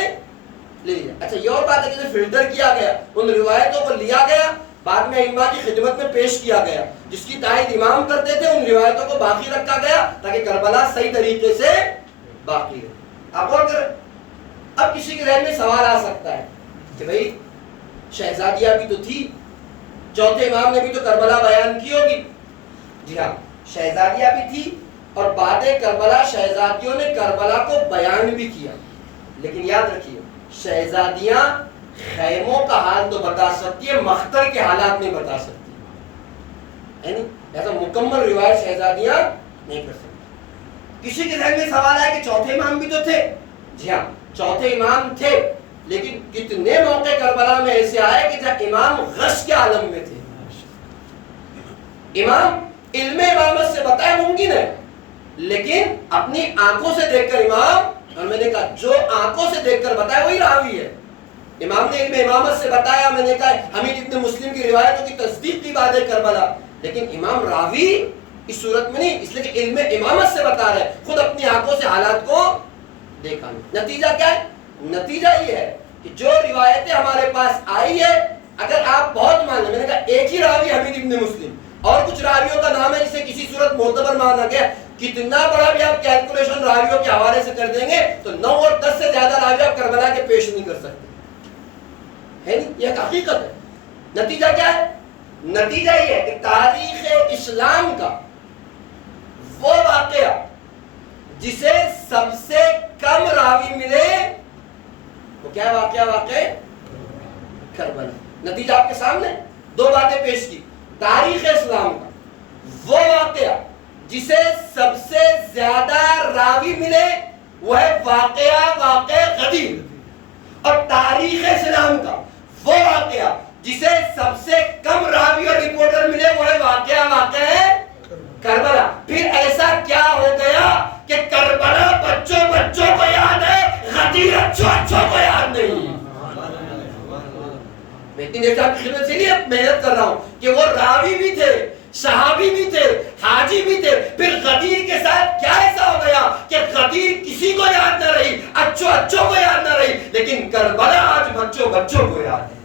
لے لیا. اچھا یہ اور بات ہے کہ فلٹر کیا گیا, ان روایتوں کو لیا گیا, بعد میں ائمہ کی خدمت میں پیش کیا گیا, جس کی تائید امام کرتے تھے ان روایتوں کو باقی رکھا گیا تاکہ کربلا صحیح طریقے سے باقی رہے. آپ اور کریں. اب کسی کے ذہن میں سوال آ سکتا ہے کہ بھئی شہزادیہ بھی تو تھی, چوتھے امام نے بھی تو کربلا بیان کی ہوگی. جی ہاں شہزادیہ بھی تھی, اور بعد کربلا شہزادیوں نے کربلا کو بیان بھی کیا, لیکن یاد رکھیے شہزادیاں خیموں کا حال تو بتا سکتی ہے, مختر کے حالات نہیں بتا سکتی, یعنی ایسا مکمل روایت شہزادیاں نہیں کر سکتی. کسی کے ذہن میں سوال ہے کہ چوتھے امام بھی تو تھے. جی ہاں چوتھے امام تھے, لیکن کتنے موقع کربلا میں ایسے آئے کہ جب امام غش کے عالم میں تھے. امام علم امامت سے بتائے ممکن ہے, لیکن اپنی آنکھوں سے دیکھ کر امام, اور میں نے کہا جو آنکھوں سے دیکھ کر بتائے وہی راوی ہے. امام نے علم امامت سے بتایا, میں نے کہا حمید ابن مسلم کی روایتوں کی تصدیق کی بات ہے کربلا, لیکن امام راوی اس صورت میں نہیں, اس لیے کہ علم امامت سے بتا رہے, خود اپنی آنکھوں سے حالات کو دیکھا نہیں. نتیجہ کیا ہے؟ نتیجہ یہ ہے کہ جو روایتیں ہمارے پاس آئی ہے, اگر آپ بہت مان لیں, میں نے کہا ایک ہی راوی حمید ابن مسلم, اور کچھ راویوں کا نام ہے جسے کسی صورت معتبر مانا گیا, کتنا بڑا بھی آپ کیلکولیشن راویوں کے حوالے سے کر دیں گے تو 9 اور 10 سے زیادہ راوی آپ کربلا کے پیش نہیں کر سکتے, ہے نہیں, یہ ایک حقیقت ہے. نتیجہ کیا ہے؟ نتیجہ یہ ہے کہ تاریخ اسلام کا وہ واقعہ جسے سب سے کم راوی ملے وہ کیا واقعہ کربلا. نتیجہ آپ کے سامنے, 2 باتیں پیش کی. تاریخ اسلام کا وہ واقعہ جسے سب سے زیادہ راوی ملے وہ ہے واقعہ غدیر, اور تاریخ اسلام کا وہ واقعہ جسے سب سے کم راوی اور رپورٹر ملے وہ ہے واقعہ کربلا. لیکن جیسے آپ کی خدمت سے لیے محنت کر رہا ہوں کہ وہ راوی بھی تھے، صحابی بھی تھے، حاجی بھی تھے، پھر غدیر کے ساتھ کیا ایسا ہو گیا کہ غدیر کسی کو یاد نہ رہی، اچھوں کو یاد نہ رہی، لیکن کربلا آج بچوں کو یاد ہے.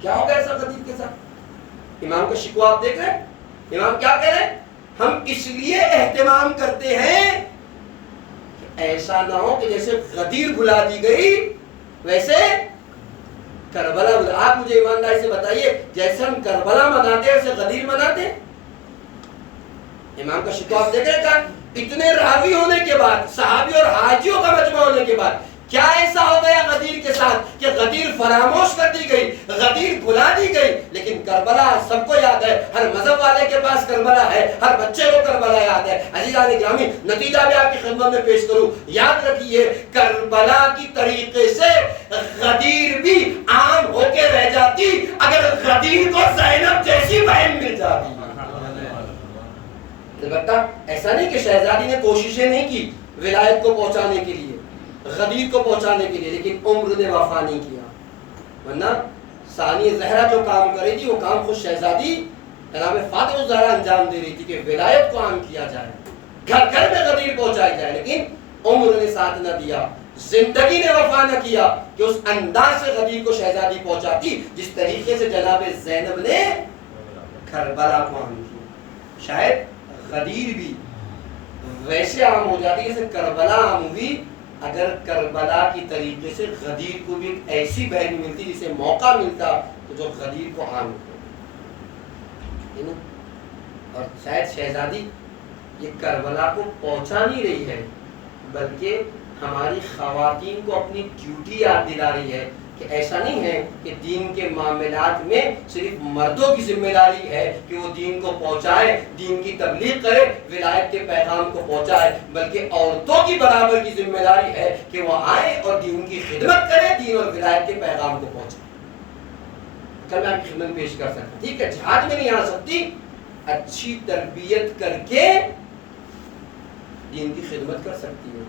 کیا ہو گیا ایسا غدیر کے ساتھ؟ امام کا شکوہ آپ دیکھ رہے ہیں، امام کیا کہہ رہے ہیں؟ ہم اس لیے اہتمام کرتے ہیں کہ ایسا نہ ہو کہ جیسے غدیر بلا دی گئی ویسے کربلا بلا. آپ مجھے ایمانداری سے بتائیے، جیسے ہم کربلا مناتے ہیں ویسے غدیر مناتے ہیں؟ امام کا شکوہ آپ دیکھ رہے ہیں، اتنے راوی ہونے کے بعد، صحابی اور حاجیوں کا مجمع ہونے کے بعد کیا ایسا ہو گیا غدیر کے ساتھ کہ غدیر فراموش کر دی گئی، غدیر بھلا دی گئی، لیکن کربلا سب کو یاد ہے. ہر مذہب والے کے پاس کربلا ہے، ہر بچے کو کربلا یاد ہے. عزیزان گرامی، نتیجہ بھی آپ کی خدمت میں پیش کروں، یاد رکھیے کربلا کی طریقے سے غدیر بھی عام ہو کے رہ جاتی اگر غدیر کو زینب جیسی بہن مل جاتی. البتہ ایسا نہیں کہ شہزادی نے کوششیں نہیں کی ولایت کو پہنچانے کے لیے، غدیر کو پہنچانے کے لیے، لیکن عمر نے وفا نہیں کیا. ورنہ ثانی زہرا جو کام کری تھی وہ کام خود شہزادی جناب فاطمہ الزہرا انجام دے رہی تھی کہ ولایت کو عام کیا جائے، گھر گھر میں غدیر پہنچائی جائے، لیکن عمر نے ساتھ نہ دیا، زندگی نے وفا نہ کیا کہ اس انداز سے غدیر کو شہزادی پہنچاتی جس طریقے سے جناب زینب نے کربلا کو عام کیا. شاید غدیر بھی ویسے عام ہو جاتی جیسے کربلا عام ہوئی اگر کربلا کی طریقے سے غدیر کو بھی ایک ایسی بہن ملتی جسے موقع ملتا تو جو غدیر کو عام ہو. اور شاید شہزادی یہ کربلا کو پہنچا نہیں رہی ہے بلکہ ہماری خواتین کو اپنی ڈیوٹی یاد دلا رہی ہے کہ ایسا نہیں ہے کہ دین کے معاملات میں صرف مردوں کی ذمہ داری ہے کہ وہ دین کو پہنچائے، دین کی تبلیغ کرے، ولایت کے پیغام کو پہنچائے، بلکہ عورتوں کی برابر کی ذمہ داری ہے کہ وہ آئے اور دین کی خدمت کرے، دین اور ولایت کے پیغام کو پہنچائے. کل میں آپ کی خدمت پیش کر سکتا، ٹھیک ہے، جہاد میں نہیں آ سکتی، اچھی تربیت کر کے دین کی خدمت کر سکتی ہے،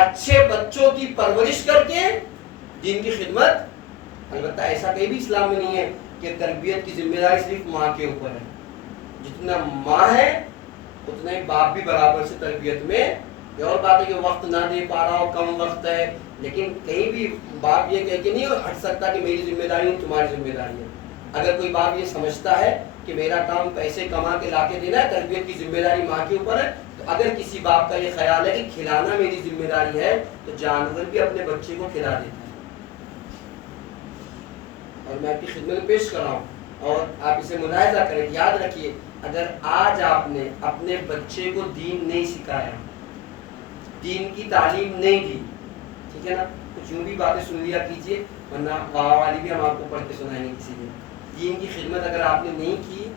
اچھے بچوں کی پرورش کر کے دین کی خدمت. البتہ ایسا کہیں بھی اسلام میں نہیں ہے کہ تربیت کی ذمہ داری صرف ماں کے اوپر ہے. جتنا ماں ہے اتنا ہی باپ بھی برابر سے تربیت میں. یہ اور بات ہے کہ وقت نہ دے پا رہا ہو، کم وقت ہے، لیکن کہیں بھی باپ یہ کہہ کے نہیں ہٹ سکتا کہ میری ذمہ داری تمہاری ذمہ داری ہے. اگر کوئی باپ یہ سمجھتا ہے کہ میرا کام پیسے کما کے لا کے دینا ہے، تربیت کی ذمہ داری ماں کے اوپر ہے، تو اگر کسی باپ کا یہ خیال ہے کہ کھلانا میری ذمہ داری ہے تو جانور بھی اپنے بچے کو کھلا دیتا ہے. اور میں آپ کی خدمت میں پیش کر رہا ہوں اور آپ اسے ملاحظہ کریں. یاد رکھیے، اگر آج آپ نے اپنے بچے کو دین نہیں سکھایا، دین کی تعلیم نہیں دی، ٹھیک ہے نا، کچھ یوں بھی باتیں سن لیا کیجیے، ورنہ واہ والی بھی ہم آپ کو پڑھ کے سنائیں گے کسی دن. دین کی خدمت اگر آپ نے نہیں کی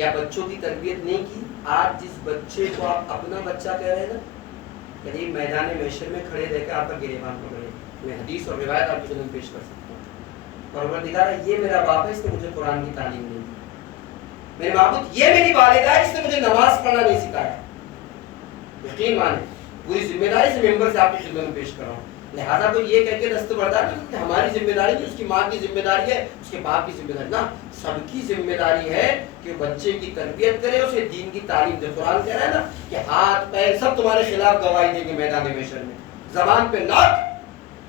یا بچوں کی تربیت نہیں کی، آج جس بچے کو آپ اپنا بچہ کہہ رہے ہیں نا، قریب میدان محشر میں کھڑے رہ کے آپ کا گریبان پکڑے. میں حدیث اور روایت آپ کی خدمت میں پیش کر سکتا ہوں. پروردگار یہ میرا باپ ہے، اس نے مجھے قرآن کی تعلیم نہیں دی. میرے معبود یہ میری والدہ ہے، اس نے مجھے نماز پڑھنا نہیں سکھایا. یقین مانے پوری ذمہ داری سے ممبر سے آپ کی خدمت میں پیش کر رہا ہوں. لہٰذا کوئی یہ کہہ کے دستبردار نہیں کہ ہماری ذمہ داری نہیں، اس کی ماں کی ذمہ داری ہے، اس کے باپ کی ذمہ داری نہ، سب کی ذمہ داری ہے کہ بچے کی تربیت کرے، اسے دین کی تعلیم دے. قرآن کہہ رہا ہے نا کہ ہاتھ پیر سب تمہارے خلاف گواہی دیں گے میدان محشر میں. زبان پہ لاکھ،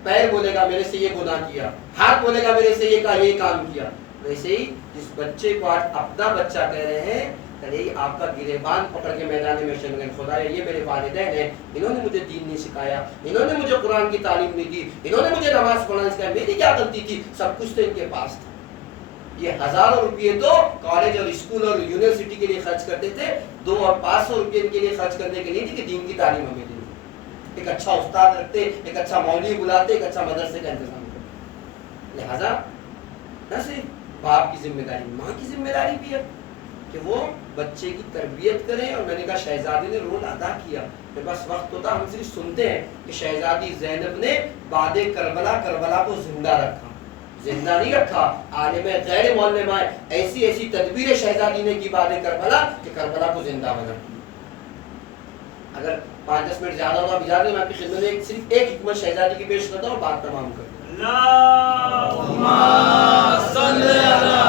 پیر بولے گا میرے سے یہ گناہ کیا، ہاتھ بولے گا میرے سے یہ کام کیا. ویسے ہی جس بچے کو آج اپنا بچہ کہہ رہے ہیں، کل آپ کا گریبان پکڑ کے میدان میں شرمگن، خدا یہ میرے والدین ہیں، انہوں نے مجھے دین نہیں سکھایا، انہوں نے مجھے قرآن کی تعلیم نہیں دی، انہوں نے مجھے نماز پڑھنا سکھایا، میری کیا غلطی تھی؟ سب کچھ تو ان کے پاس تھا. یہ ہزاروں روپئے تو کالج اور اسکول اور یونیورسٹی کے لیے خرچ کرتے تھے، 200 اور 500 روپئے ان کے لیے خرچ کرنے کے لیے تھی کہ دین کی تعلیم ہمیں دینی. ایک اچھا استاد رکھتے، ایک اچھا مولوی بلاتے، ایک اچھا مدرسے کا انتظام کرتے. لہذا نہ صرف باپ کی ذمہ داری، ماں کی ذمہ داری بھی ہے کہ وہ بچے کی تربیت کریں. اور میں نے کہا شہزادی نے رول ادا کیا. میرے پاس وقت ہوتا ہم صرف سنتے ہیں کہ شہزادی زینب نے بعد کربلا کو زندہ رکھا. زندہ نہیں رکھا، عالم غیر معلم ایسی تدبیر شہزادی نے کی بعد کربلا کہ کربلا کو زندہ بنا. اگر 5-10 منٹ زیادہ ہوگا، میں آپ کی خدمت میں صرف ایک حکمت شہزادی کی پیش کرتا ہوں اور بات تمام کرتا ہوں. اللهم صل علی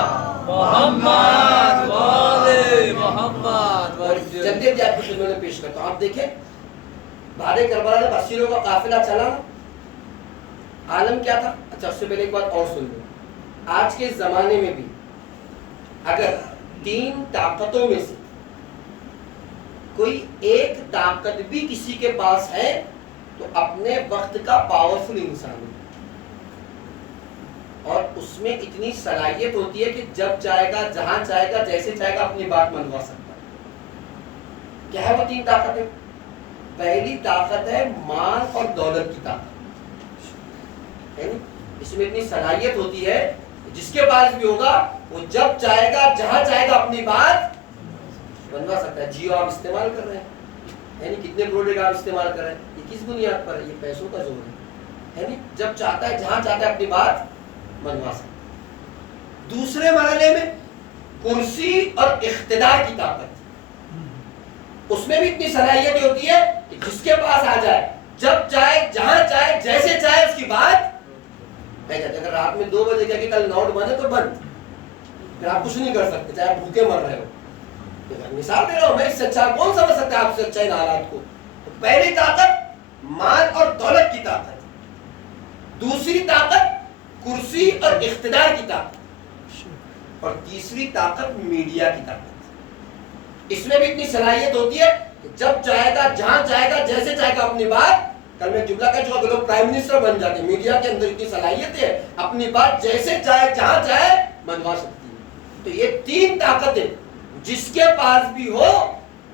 محمد و آل محمد اور جلدی جلدی آپ کی خدمت میں پیش کرتا ہوں. آپ دیکھیں بعد کربلا جب اسیروں کا قافلہ چلا عالم کیا تھا. اچھا اس سے پہلے ایک بات اور سن لو. آج کے زمانے میں بھی اگر 3 طاقتوں میں سے کوئی ایک طاقت بھی کسی کے پاس ہے تو اپنے وقت کا پاورفل انسان ہے, اور اس میں اتنی صلاحیت ہوتی ہے کہ جب چاہے گا جہاں چاہے گا جیسے چاہے گا اپنی بات منوا سکتا ہے. کیا ہے وہ 3 طاقتیں؟ پہلی طاقت ہے مال اور دولت کی طاقت. اس میں اتنی صلاحیت ہوتی ہے جس کے پاس بھی ہوگا وہ جب چاہے گا جہاں چاہے گا اپنی بات بنوا سکتا ہے. جیو آپ استعمال کر رہے ہیں, یعنی کتنے پروڈکٹ آپ استعمال کر رہے ہیں, یہ کس بنیاد پر ہے؟ یہ پیسوں کا زور ہے, یعنی جب چاہتا ہے جہاں چاہتا ہے اپنی بات منوا سکتا ہے. دوسرے مرحلے میں کرسی اور اقتدار کی طاقت, اس میں بھی اتنی صلاحیت ہوتی ہے کہ جس کے پاس آ جائے جب چاہے جہاں چاہے جیسے چاہے اس کی بات کہہ جاتے. اگر رات میں 2 بجے کہہ کہ کل نوٹ بند ہے تو بند, پھر آپ کچھ نہیں کر سکتے چاہے آپ بھوکے مر رہے ہو. مثال دے رہا ہوں میں, اس سے اچھا کون سمجھ سکتا ہے آپ سے اچھا ان حالات کو. پہلی طاقت مال اور دولت کی طاقت, دوسری طاقت کرسی اور اقتدار کی طاقت, اور تیسری طاقت میڈیا کی طاقت. اس میں بھی اتنی صلاحیت ہوتی ہے کہ جب چاہے گا جہاں چاہے گا جیسے چاہے گا اپنی بات. کل میں جملہ کہہ چکا کہ لوگ پرائم منسٹر بن جاتے ہیں, میڈیا کے اندر اتنی صلاحیت ہے اپنی بات جیسے چاہے جہاں چاہے منوا سکتی ہے. تو یہ 3 طاقتیں جس کے پاس بھی ہو,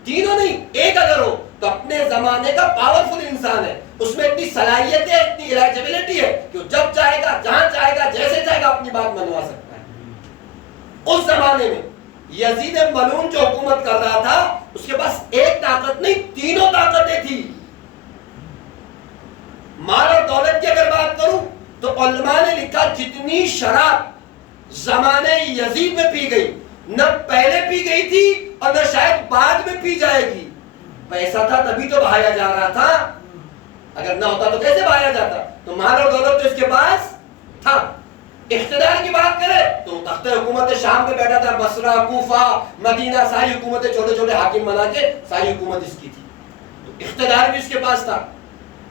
تینوں نہیں ایک اگر ہو تو اپنے زمانے کا پاورفل انسان ہے. اس میں اتنی صلاحیت ہے, اتنی الیجبلٹی ہے کہ وہ جب چاہے گا جہاں چاہے گا جیسے چاہے گا اپنی بات منوا سکتا ہے. اس زمانے میں یزید ملعون جو حکومت کر رہا تھا اس کے پاس ایک طاقت نہیں تینوں طاقتیں تھی. مال اور دولت کی اگر بات کروں تو علماء نے لکھا جتنی شراب زمانے یزید میں پی گئی نہ پہلے پی گئی تھی اور نہ شاید بعد میں پی جائے گی. پیسہ تھا تبھی تو بہایا جا رہا تھا, اگر نہ ہوتا تو کیسے بہایا جاتا. تو مال اور دولت تو اس کے پاس تھا. اقتدار کی بات کرے تو تخت حکومت شام پہ بیٹھا تھا, بصرہ کوفہ مدینہ ساری حکومتیں چھوٹے چھوٹے حاکم بنا کے ساری حکومت اس کی تھی, تو اقتدار بھی اس کے پاس تھا.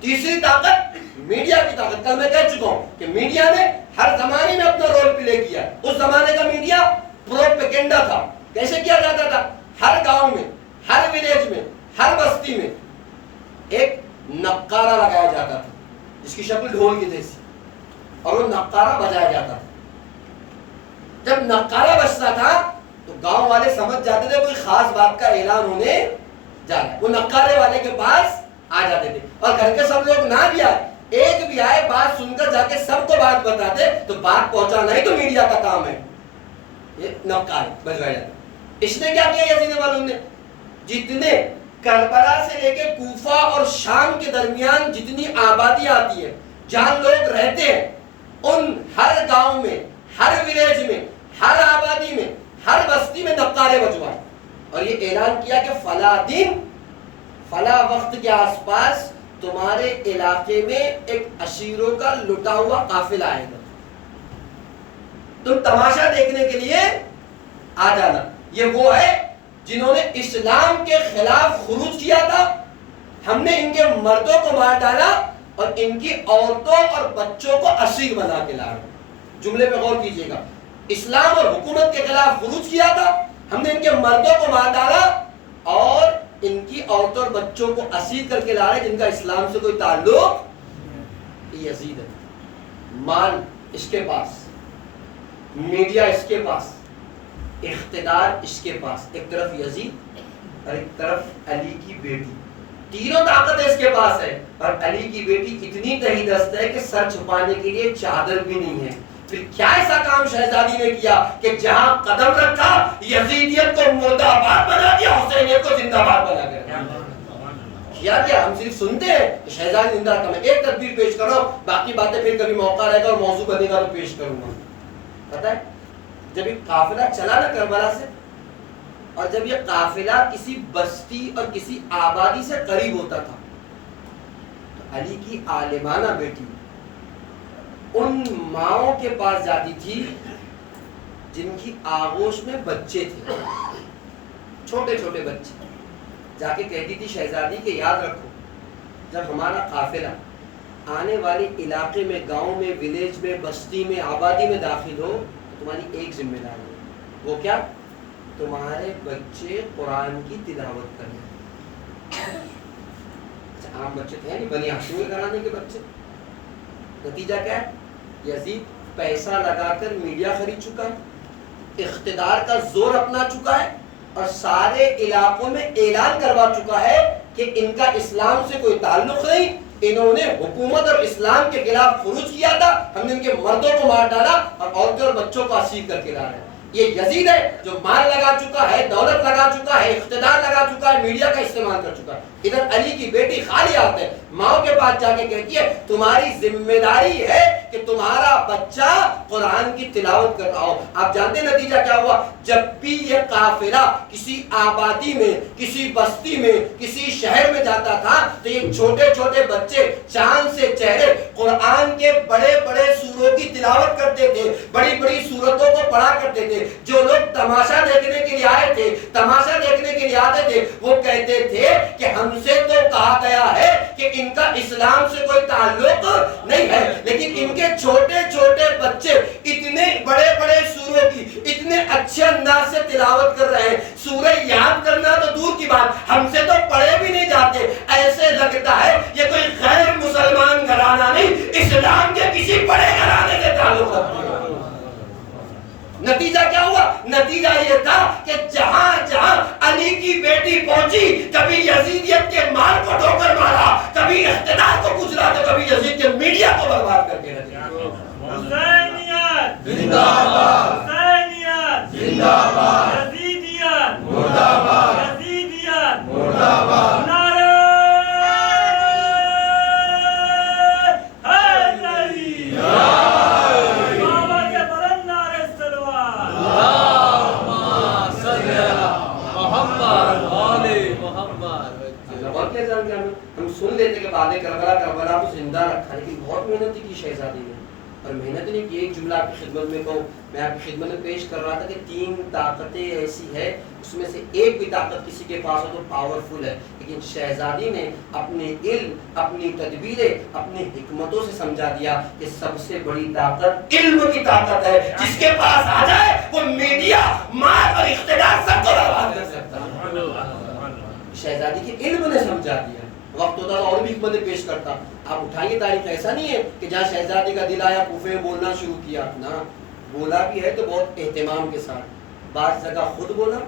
تیسری طاقت میڈیا کی طاقت. کل میں کہہ چکا ہوں کہ میڈیا نے ہر زمانے میں اپنا رول پلے کیا. اس زمانے کا میڈیا پروپیگنڈا تھا. کیسے کیا جاتا تھا؟ ہر گاؤں میں, ہر ولیج میں, ہر بستی میں ایک نقارہ لگایا جاتا تھا جس کی شکل ڈھول کی جیسی, اور وہ نقارہ بجایا جاتا تھا. جب نقارہ بجتا تھا تو گاؤں والے سمجھ جاتے تھے کوئی خاص بات کا اعلان ہونے جا رہا ہے. وہ نقارے والے کے پاس آ جاتے تھے, اور گھر کے سب لوگ نہ بھی آئے, ایک بھی آئے بات سن کر جا کے سب کو بات بتاتے, تو بات پہنچانا ہی تو میڈیا کا کام ہے. یہ نقارے بجوائے جاتے. اس نے کیا کیا یزید ملعون نے؟ جتنے کربلا سے لے کے کوفہ اور شام کے درمیان جتنی آبادی آتی ہے, جہاں لوگ رہتے ہیں, ان ہر گاؤں میں, ہر ولیج میں, ہر آبادی میں, ہر بستی میں نقارے بجوائے, اور یہ اعلان کیا کہ فلاں دن فلاں وقت کے آس پاس تمہارے علاقے میں ایک اسیروں کا لٹا ہوا قافلہ آئے گا, تم تماشا دیکھنے کے لیے آ جانا. یہ وہ ہے جنہوں نے اسلام کے خلاف خروج کیا تھا. ہم نے ان کے مردوں کو مار ڈالا اور ان کی عورتوں اور بچوں کو اسیر بنا کے لایا. جملے پہ غور کیجیے گا. اسلام اور حکومت کے خلاف خروج کیا تھا, ہم نے ان کے مردوں کو مار ڈالا اور ان کی عورتوں اور بچوں کو اسیر کر کے لا رہے جن کا اسلام سے کوئی تعلق. یزید ہے, مال اس کے پاس, میڈیا اس کے پاس, اقتدار اس کے پاس. ایک طرف یزید اور ایک طرف علی کی بیٹی, تینوں طاقتیں اس کے پاس ہے. اور علی کی بیٹی اتنی تہی دست ہے کہ سر چھپانے کے لیے چادر بھی نہیں ہے. پھر کیا ایسا کام شہزادی نے کیا کہ جہاں قدم رکھا یزیدیت کو مردہ آباد بنا دیا, حسینیت کو زندہ آباد بنا دیا. کیا ہم صرف سنتے ہیں کہ شہزادی زندہ رکھا. میں ایک تدبیر پیش کر رہا ہوں, باقی باتیں پھر کبھی موقع رہے گا اور موضوع بنے گا تو پیش کروں گا. پتہ ہے جب یہ قافلہ چلا نا کربلا سے, اور جب یہ قافلہ کسی بستی اور کسی آبادی سے قریب ہوتا تھا تو علی کی عالمانہ بیٹی ان ماؤں کے پاس جاتی تھی جن کی آغوش میں بچے تھے، چھوٹے چھوٹے بچے، جا کے کہتی تھی شہزادی کہ یاد رکھو جب ہمارا قافلہ آنے والے علاقے میں، گاؤں میں، ولیج میں، بستی میں، آبادی میں داخل ہو تو تمہاری ایک ذمہ داری ہے، وہ کیا؟ تمہارے بچے قرآن کی تلاوت کریں۔ عام بچے تھے نہیں، بنی ہاشم کے گھرانے کے بچے۔ نتیجہ کیا ہے؟ یزید پیسہ لگا کر میڈیا خرید چکا ہے، اقتدار کا زور اپنا چکا ہے، اور سارے علاقوں میں اعلان کروا چکا ہے کہ ان کا اسلام سے کوئی تعلق نہیں، انہوں نے حکومت اور اسلام کے خلاف خروج کیا تھا، ہم نے ان کے مردوں کو مار ڈالا اور عورتوں اور بچوں کو اسیر کر کے لا رہے ہیں۔ یہ یزید ہے جو مال لگا چکا ہے، دولت لگا چکا ہے، اقتدار لگا چکا ہے، میڈیا کا استعمال کر چکا ہے۔ ادھر علی کی بیٹی خالیات ہے، ماں کے پاس جا کے کہتی ہے تمہاری ذمہ داری ہے کہ تمہارا بچہ قرآن کی تلاوت کر رہا ہو۔ آپ جانتے ہیں نتیجہ کیا ہوا؟ جب بھی یہ قافلہ کسی آبادی میں، کسی بستی میں، کسی شہر میں جاتا تھا تو یہ چھوٹے چھوٹے بچے چاند سے چہرے قرآن کے بڑے بڑے سوروں کی تلاوت کرتے تھے، بڑی بڑی سورتوں کو پڑھا کرتے تھے۔ جو لوگ تماشا دیکھنے کے لیے آئے تھے، تماشا دیکھنے کے لیے آتے تھے، وہ کہتے تھے کہ ہم سے تو کہا گیا ہے کہ ان کا اسلام سے کوئی تعلق نہیں ہے، لیکن ان کے چھوٹے چھوٹے بچے اتنے بڑے بڑے سوروں کی اتنے اچھے انداز سے تلاوت کر رہے ہیں، سورہ یاد کرنا تو دور کی بات، ہم سے تو پڑھے بھی نہیں جاتے۔ ایسے لگتا ہے یہ کوئی غیر مسلمان گھرانہ نہیں، اسلام کے کسی بڑے گھرانے سے تعلق رکھتے ہیں۔ نتیجہ کیا ہوا؟ نتیجہ یہ تھا کہ جہاں جہاں علی کی بیٹی پہنچی، کبھی یزیدیت کے مال کو ٹھوکر مارا، کبھی اقتدار کو کچلا، تو کبھی یزید کے میڈیا کو برباد کر کے رکھ دیا۔ حسینیت زندہ باد، حسینیت زندہ باد، یزیدیت مردہ باد، یزیدیت مردہ باد، نعرہ حیدری، بابا کے بلند نعرے سلوات، اللہم صلی علی محمد آل محمد۔ اور کیا جان گیا ہم سن لیتے کہ بعد کربلا کو زندہ رکھا، لیکن بہت محنت کی شہزادی نے، اور محنت نہیں کی۔ ایک جملہ آپ کی خدمت میں کہوں، میں آپ کی خدمت میں پیش کر رہا تھا کہ 3 طاقتیں ایسی ہے، اس میں سے ایک بھی طاقت کسی کے پاس ہو تو پاورفل ہے، لیکن شہزادی نے اپنے علم، اپنی تدبیریں، اپنی حکمتوں سے سمجھا دیا کہ سب سے بڑی طاقت علم کی طاقت ہے، جس کے پاس آ جائے وہ میڈیا، مال اور اقتدار سب کو برباد کر سکتا ہے۔ شہزادی کے علم نے سمجھا دیا۔ وقت ہوتا تو اور بھی حکمتیں پیش کرتا، آپ اٹھائیے تاریخ۔ ایسا نہیں ہے کہ جہاں شہزادی کا دل آیا کوفے میں بولنا شروع کیا، نہ بولا بھی ہے تو بہت اہتمام کے ساتھ، بعض جگہ خود بولا،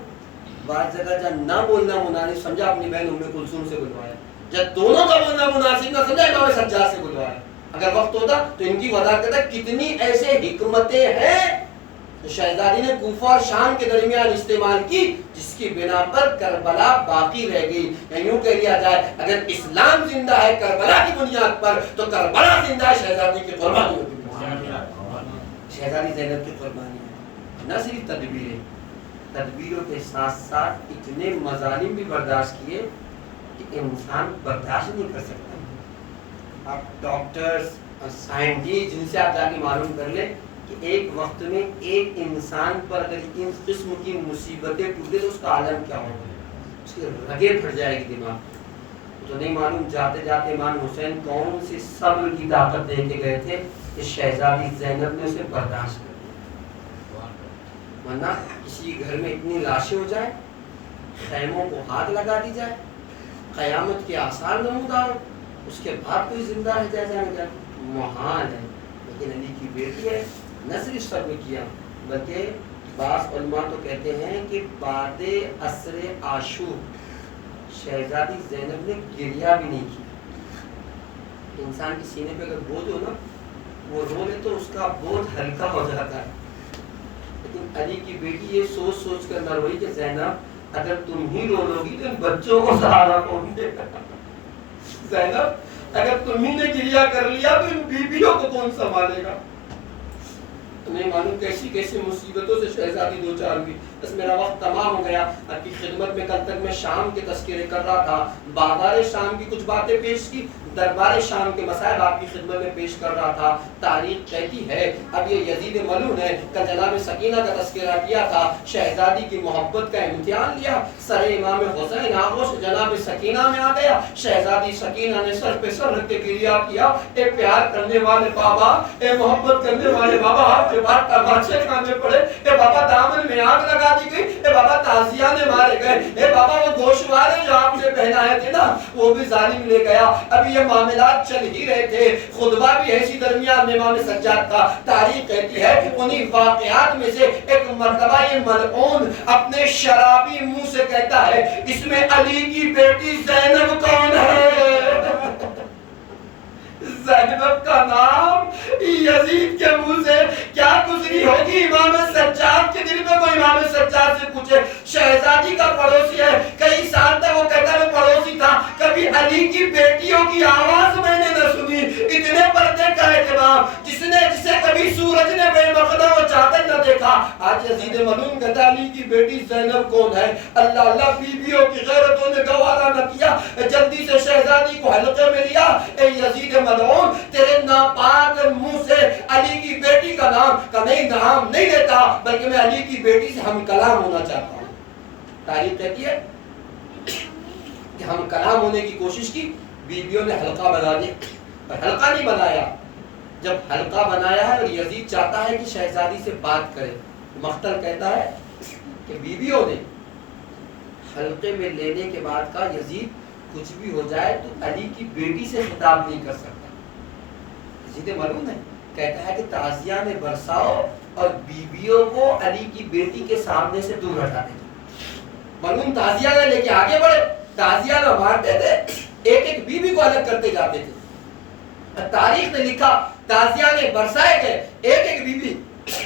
بعض جگہ جہاں نہ بولنا مناسب سمجھا اپنی بہن ام کلثوم سے بلوایا، جب دونوں کا بولنا مناسب نہ سمجھا امام سجاد سے بلوایا۔ اگر وقت ہوتا تو ان کی وضاحت کرتا کتنی ایسے حکمتیں ہیں شہزادی نے کوفہ اور شام کے درمیان استعمال کی، جس کی بنا پر کربلا باقی رہ گئی۔ یا یوں کہہ لیا جائے اگر اسلام زندہ ہے کربلا کی بنیاد پر تو کربلا زندہ ہے شہزادی کی قربانیوں کی بنیاد پر۔ شہزادی زینب کی قربانی ہے، نہ صرف تدبیریں، تدبیروں کے ساتھ ساتھ اتنے مظالم بھی برداشت کیے کہ انسان برداشت نہیں کر سکتا۔ آپ ڈاکٹرز اور سائنٹسٹ جن سے آپ جا کے معلوم کر لیں کہ ایک وقت میں ایک انسان پر اگر اس قسم کی مصیبتیں ٹوٹے تو اس کا عالم کیا ہوگا، اس کی رگیں پھٹ جائے گی دماغ۔ تو نہیں معلوم جاتے جاتے امام حسین کون سی صبر کی طاقت دے کے گئے تھے کہ شہزادی زینب نے اسے برداشت کر لیا۔ ورنہ کسی گھر میں اتنی لاشیں ہو جائیں، خیموں کو ہاتھ لگا دی جائے، قیامت کے آثار نمودار ہو، اس کے بعد کوئی زندہ رہ جائے محال ہے۔ لیکن علی کی بیٹی ہے، نہ صرف صبر کیا بلکہ بعض علماء تو کہتے ہیں کہ بعد عصر عاشور شہزادی زینب نے گریہ بھی نہیں کیا۔ انسان کے سینے پہ اگر بوجھ ہو نا، وہ رو لے تو اس کا بوجھ ہلکا ہو جاتا ہے، لیکن علی کی بیٹی یہ سوچ سوچ کر نہ روئی کہ زینب اگر تم ہی رو لو گی تو ان بچوں کو سہارا کون دے گا؟ زینب اگر تم ہی نے گریہ کر لیا تو ان بیویوں کو کون سنبھالے گا؟ تمہیں معلوم کیسی کیسی مصیبتوں سے شہزادی دو چار بھی بس میرا وقت تمام ہو گیا. آپ کی خدمت میں کل تک میں شام کے تذکرے کر رہا تھا, بازار شام کی کچھ باتیں پیش کی, دربار شام کے مسائل آپ کی خدمت میں پیش کر رہا تھا. تاریخ کہتی ہے اب یہ یزید ملعون ہے. کل جناب سکینہ کا تذکرہ کیا تھا, شہزادی کی محبت کا امتحان لیا, سر امام حسین آغوش جناب سکینہ میں آ گیا. شہزادی سکینہ نے سر پہ سر رکھ کے گریہ کیا, اے پیار کرنے والے بابا, اے محبت کرنے والے بابا, آپ کے بعد تماچے کھانے پڑے, اے بابا دامن میں آگ لگا دی گئی, اے بابا تازیانے مارے گئے, اے بابا وہ گوشوارے جو آپ نے پہنائے تھے نا وہ بھی ظالم لے گیا. ابھی یہ معاملات چل ہی رہے تھے, خطبہ بھی ایسی درمیان میں امام سجاد کا. تاریخ کہتی ہے انہی واقعات میں سے ایک مرتبہ یہ ملعون اپنے شرابی منہ سے کہتا ہے اس میں علی کی بیٹی زینب کون ہے؟ زینب کا نام یزید کے منہ سے کیا گزری ہوگی امام سجاد کے دل میں. کوئی امام سجاد سے پوچھے, شہزادی کا پڑوسی ہے, کئی سال تک وہ کہتا ہے پڑوسی تھا, کبھی علی کی بیٹیوں کی آواز میں نے نہ سنی. اتنے پردے کا اہتمام, جسے کبھی سورج نے بے مقدہ وہ چادر نہ دیکھا. آج یزید ملعون کہتا علی کی بیٹی زینب کون ہے؟ اللہ اللہ, بیویوں کی غیرتوں نے گوارا نہ کیا, جلدی سے شہزادی کو حلقے میں لیا. اے یزید ملعون, تیرے ناپاک منہ سے علی کی بیٹی کا نام کا نام نہیں لیتا, بلکہ میں علی کی بیٹی سے ہم کلام ہونا چاہتا ہوں. تاریخ کہتی ہے کہ ہم کلام ہونے کی کوشش کی, بیویوں نے حلقہ بنا دیا, پر حلقہ نہیں بنایا. جب حلقہ بنایا ہے اور یزید چاہتا ہے کہ شہزادی سے بات کرے, مختل کہتا ہے کہ بیویوں نے حلقے میں لینے کے بعد کا یزید کچھ بھی ہو جائے تو علی کی بیٹی سے خطاب نہیں کر سکتا. یزید ملعون ہے, کہتا ہے کہ تعزیہ برساؤ اور بیویوں کو علی کی بیٹی کے سامنے سے دور ہٹا دیں. ملعون تعزیہ لے کے آگے بڑھے, تعزیہ مارتے تھے, ایک ایک بیوی کو الگ کرتے جاتے تھے. تاریخ نے لکھا تعزیہ برسائے گئے, ایک ایک بیوی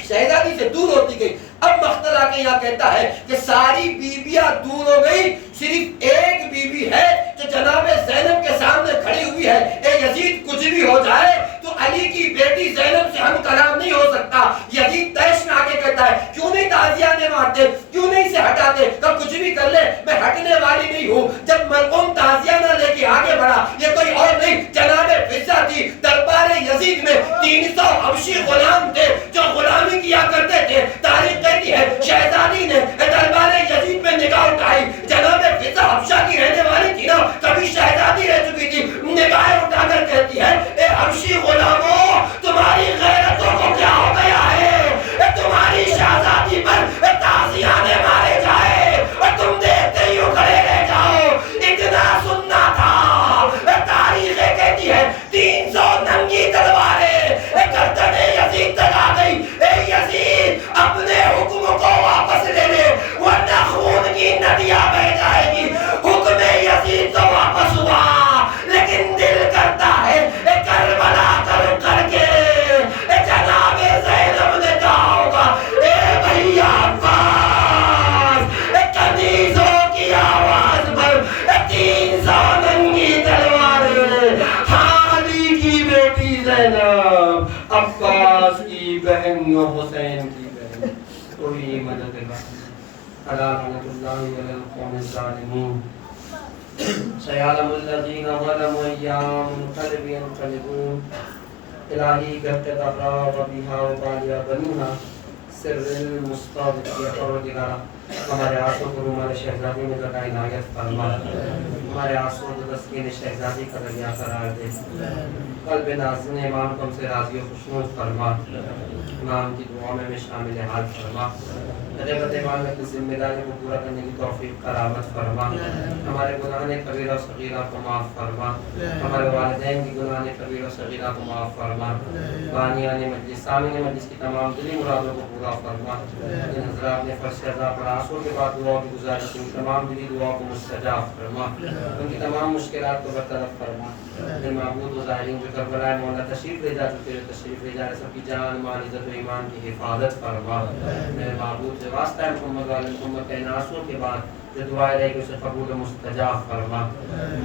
شہزادی سے دور ہوتی گئی. اب مختل آ کے یہاں کہتا ہے کہ ساری بیویاں دور ہو گئی, صرف ایک بیوی ہے جو جناب زینب کے سامنے کھڑی ہوئی ہے. اے یزید, کچھ بھی ہو جائے تو علی کی بیٹی زینب سے ہم کلام نہیں ہو سکتا. یزید تیش میں آگے کہتا ہے کیوں نہیں تعزیہ نے مارتے, کیوں نہیں سے ہٹاتے, کب کچھ بھی کر لے میں ہٹنے والی نہیں ہوں. جب ملعون تعزیہ نہ لے کے آگے بڑھا, یہ کوئی اور نہیں جناب فضہ تھی. دربار یزید میں 300 حبشی غلام تھے جو غلامی کیا کرتے تھے. تاریخ کہتی ہے شہزادی نے دربار یزید میں نگاہ اٹھائی, جناب فضہ حبشہ کی رہنے والی تھی نا, کبھی شہزادی رہ چکی تھی. نگاہ اٹھا کر کہتی ہے اے حبشی غلاموں, تمہاری غیرتوں کو کیا ہو گیا ہے؟ تمہاری شہزادی پر تعزیانے مارے جائے اور تم دیکھتے ہی کھڑے رہ جاؤ. اتنا سننا تھا. تاریخ کہتی ہے 300 ننگی تلواریں گردن یزید تک آ گئی. اے یزید, اپنے حکم کو واپس لے لے ورنہ خون کی ندیاں بہ جائے گی. حکم یزید تو واپس ہوا, لیکن دل کرتا ہے کربلا کر کے جناب زینب نے کہا ہوگا اے بھیا عباس, کنیزوں کی آواز پر 300 ننگی تلواریں. علی کی بیٹی زینب, عباس کی بہن حسین کی بہن, کوئی مدد اللہ لعنت اللہ علی القوم الظالمین. سیعلم الذین ظلموا ایام منقلب ینقلبون. الہی گھٹ دبرا و بیہا و بالیا بنونا سر المستاذ یا پروردگارا, ہمارے آنسوں کو رومال شہزادی میں لگا عنایت فرما, ہمارے آنسوں کو تسکین شہزادی کا دریا قرار دے. قلب نازن امام کو ہم سے راضی و خوشنود فرما, امام کی دعاؤں میں شامل حال فرما. غیبت امام کی ذمہ داری کو پورا کرنے کی توفیق کرامت فرما. ہمارے گناہ کبیرہ و صغیرہ کو معاف فرما, ہمارے والدین کی گناہ کبیرہ و صغیرہ کو معاف فرما. بانیان مجلس, سامعین مجلس کی تمام دلی مرادوں کو پورا فرما. جن حضرات نے فرض ادا پر آنسوں کے بعد دعا کی گزارش کی, تمام دلی دعا کو مستجاب فرما, ان کی تمام مشکلات کو برطرف فرما. جن معبود و ظاہرین جو کربلا مولا تشریف لے جا چکے, تشریف لے جا رہے, سب کی جان مال عزت و ایمان کی حفاظت فرما. میرے معبود سے واسطہ ہے محمد والے محمد کے ناسوں کے بعد جو دعائیں رہے کہ اسے قبول و مستجاب فرما.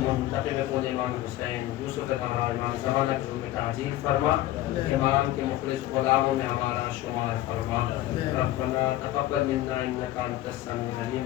منتقم کون امام حسین یوسف طاہرہ امام زمانہ کے میں تعجیل فرما. امام کے مخلص غلاموں میں ہمارا شمار فرما. ربنا تقبل منا انک انت السمیع العلیم.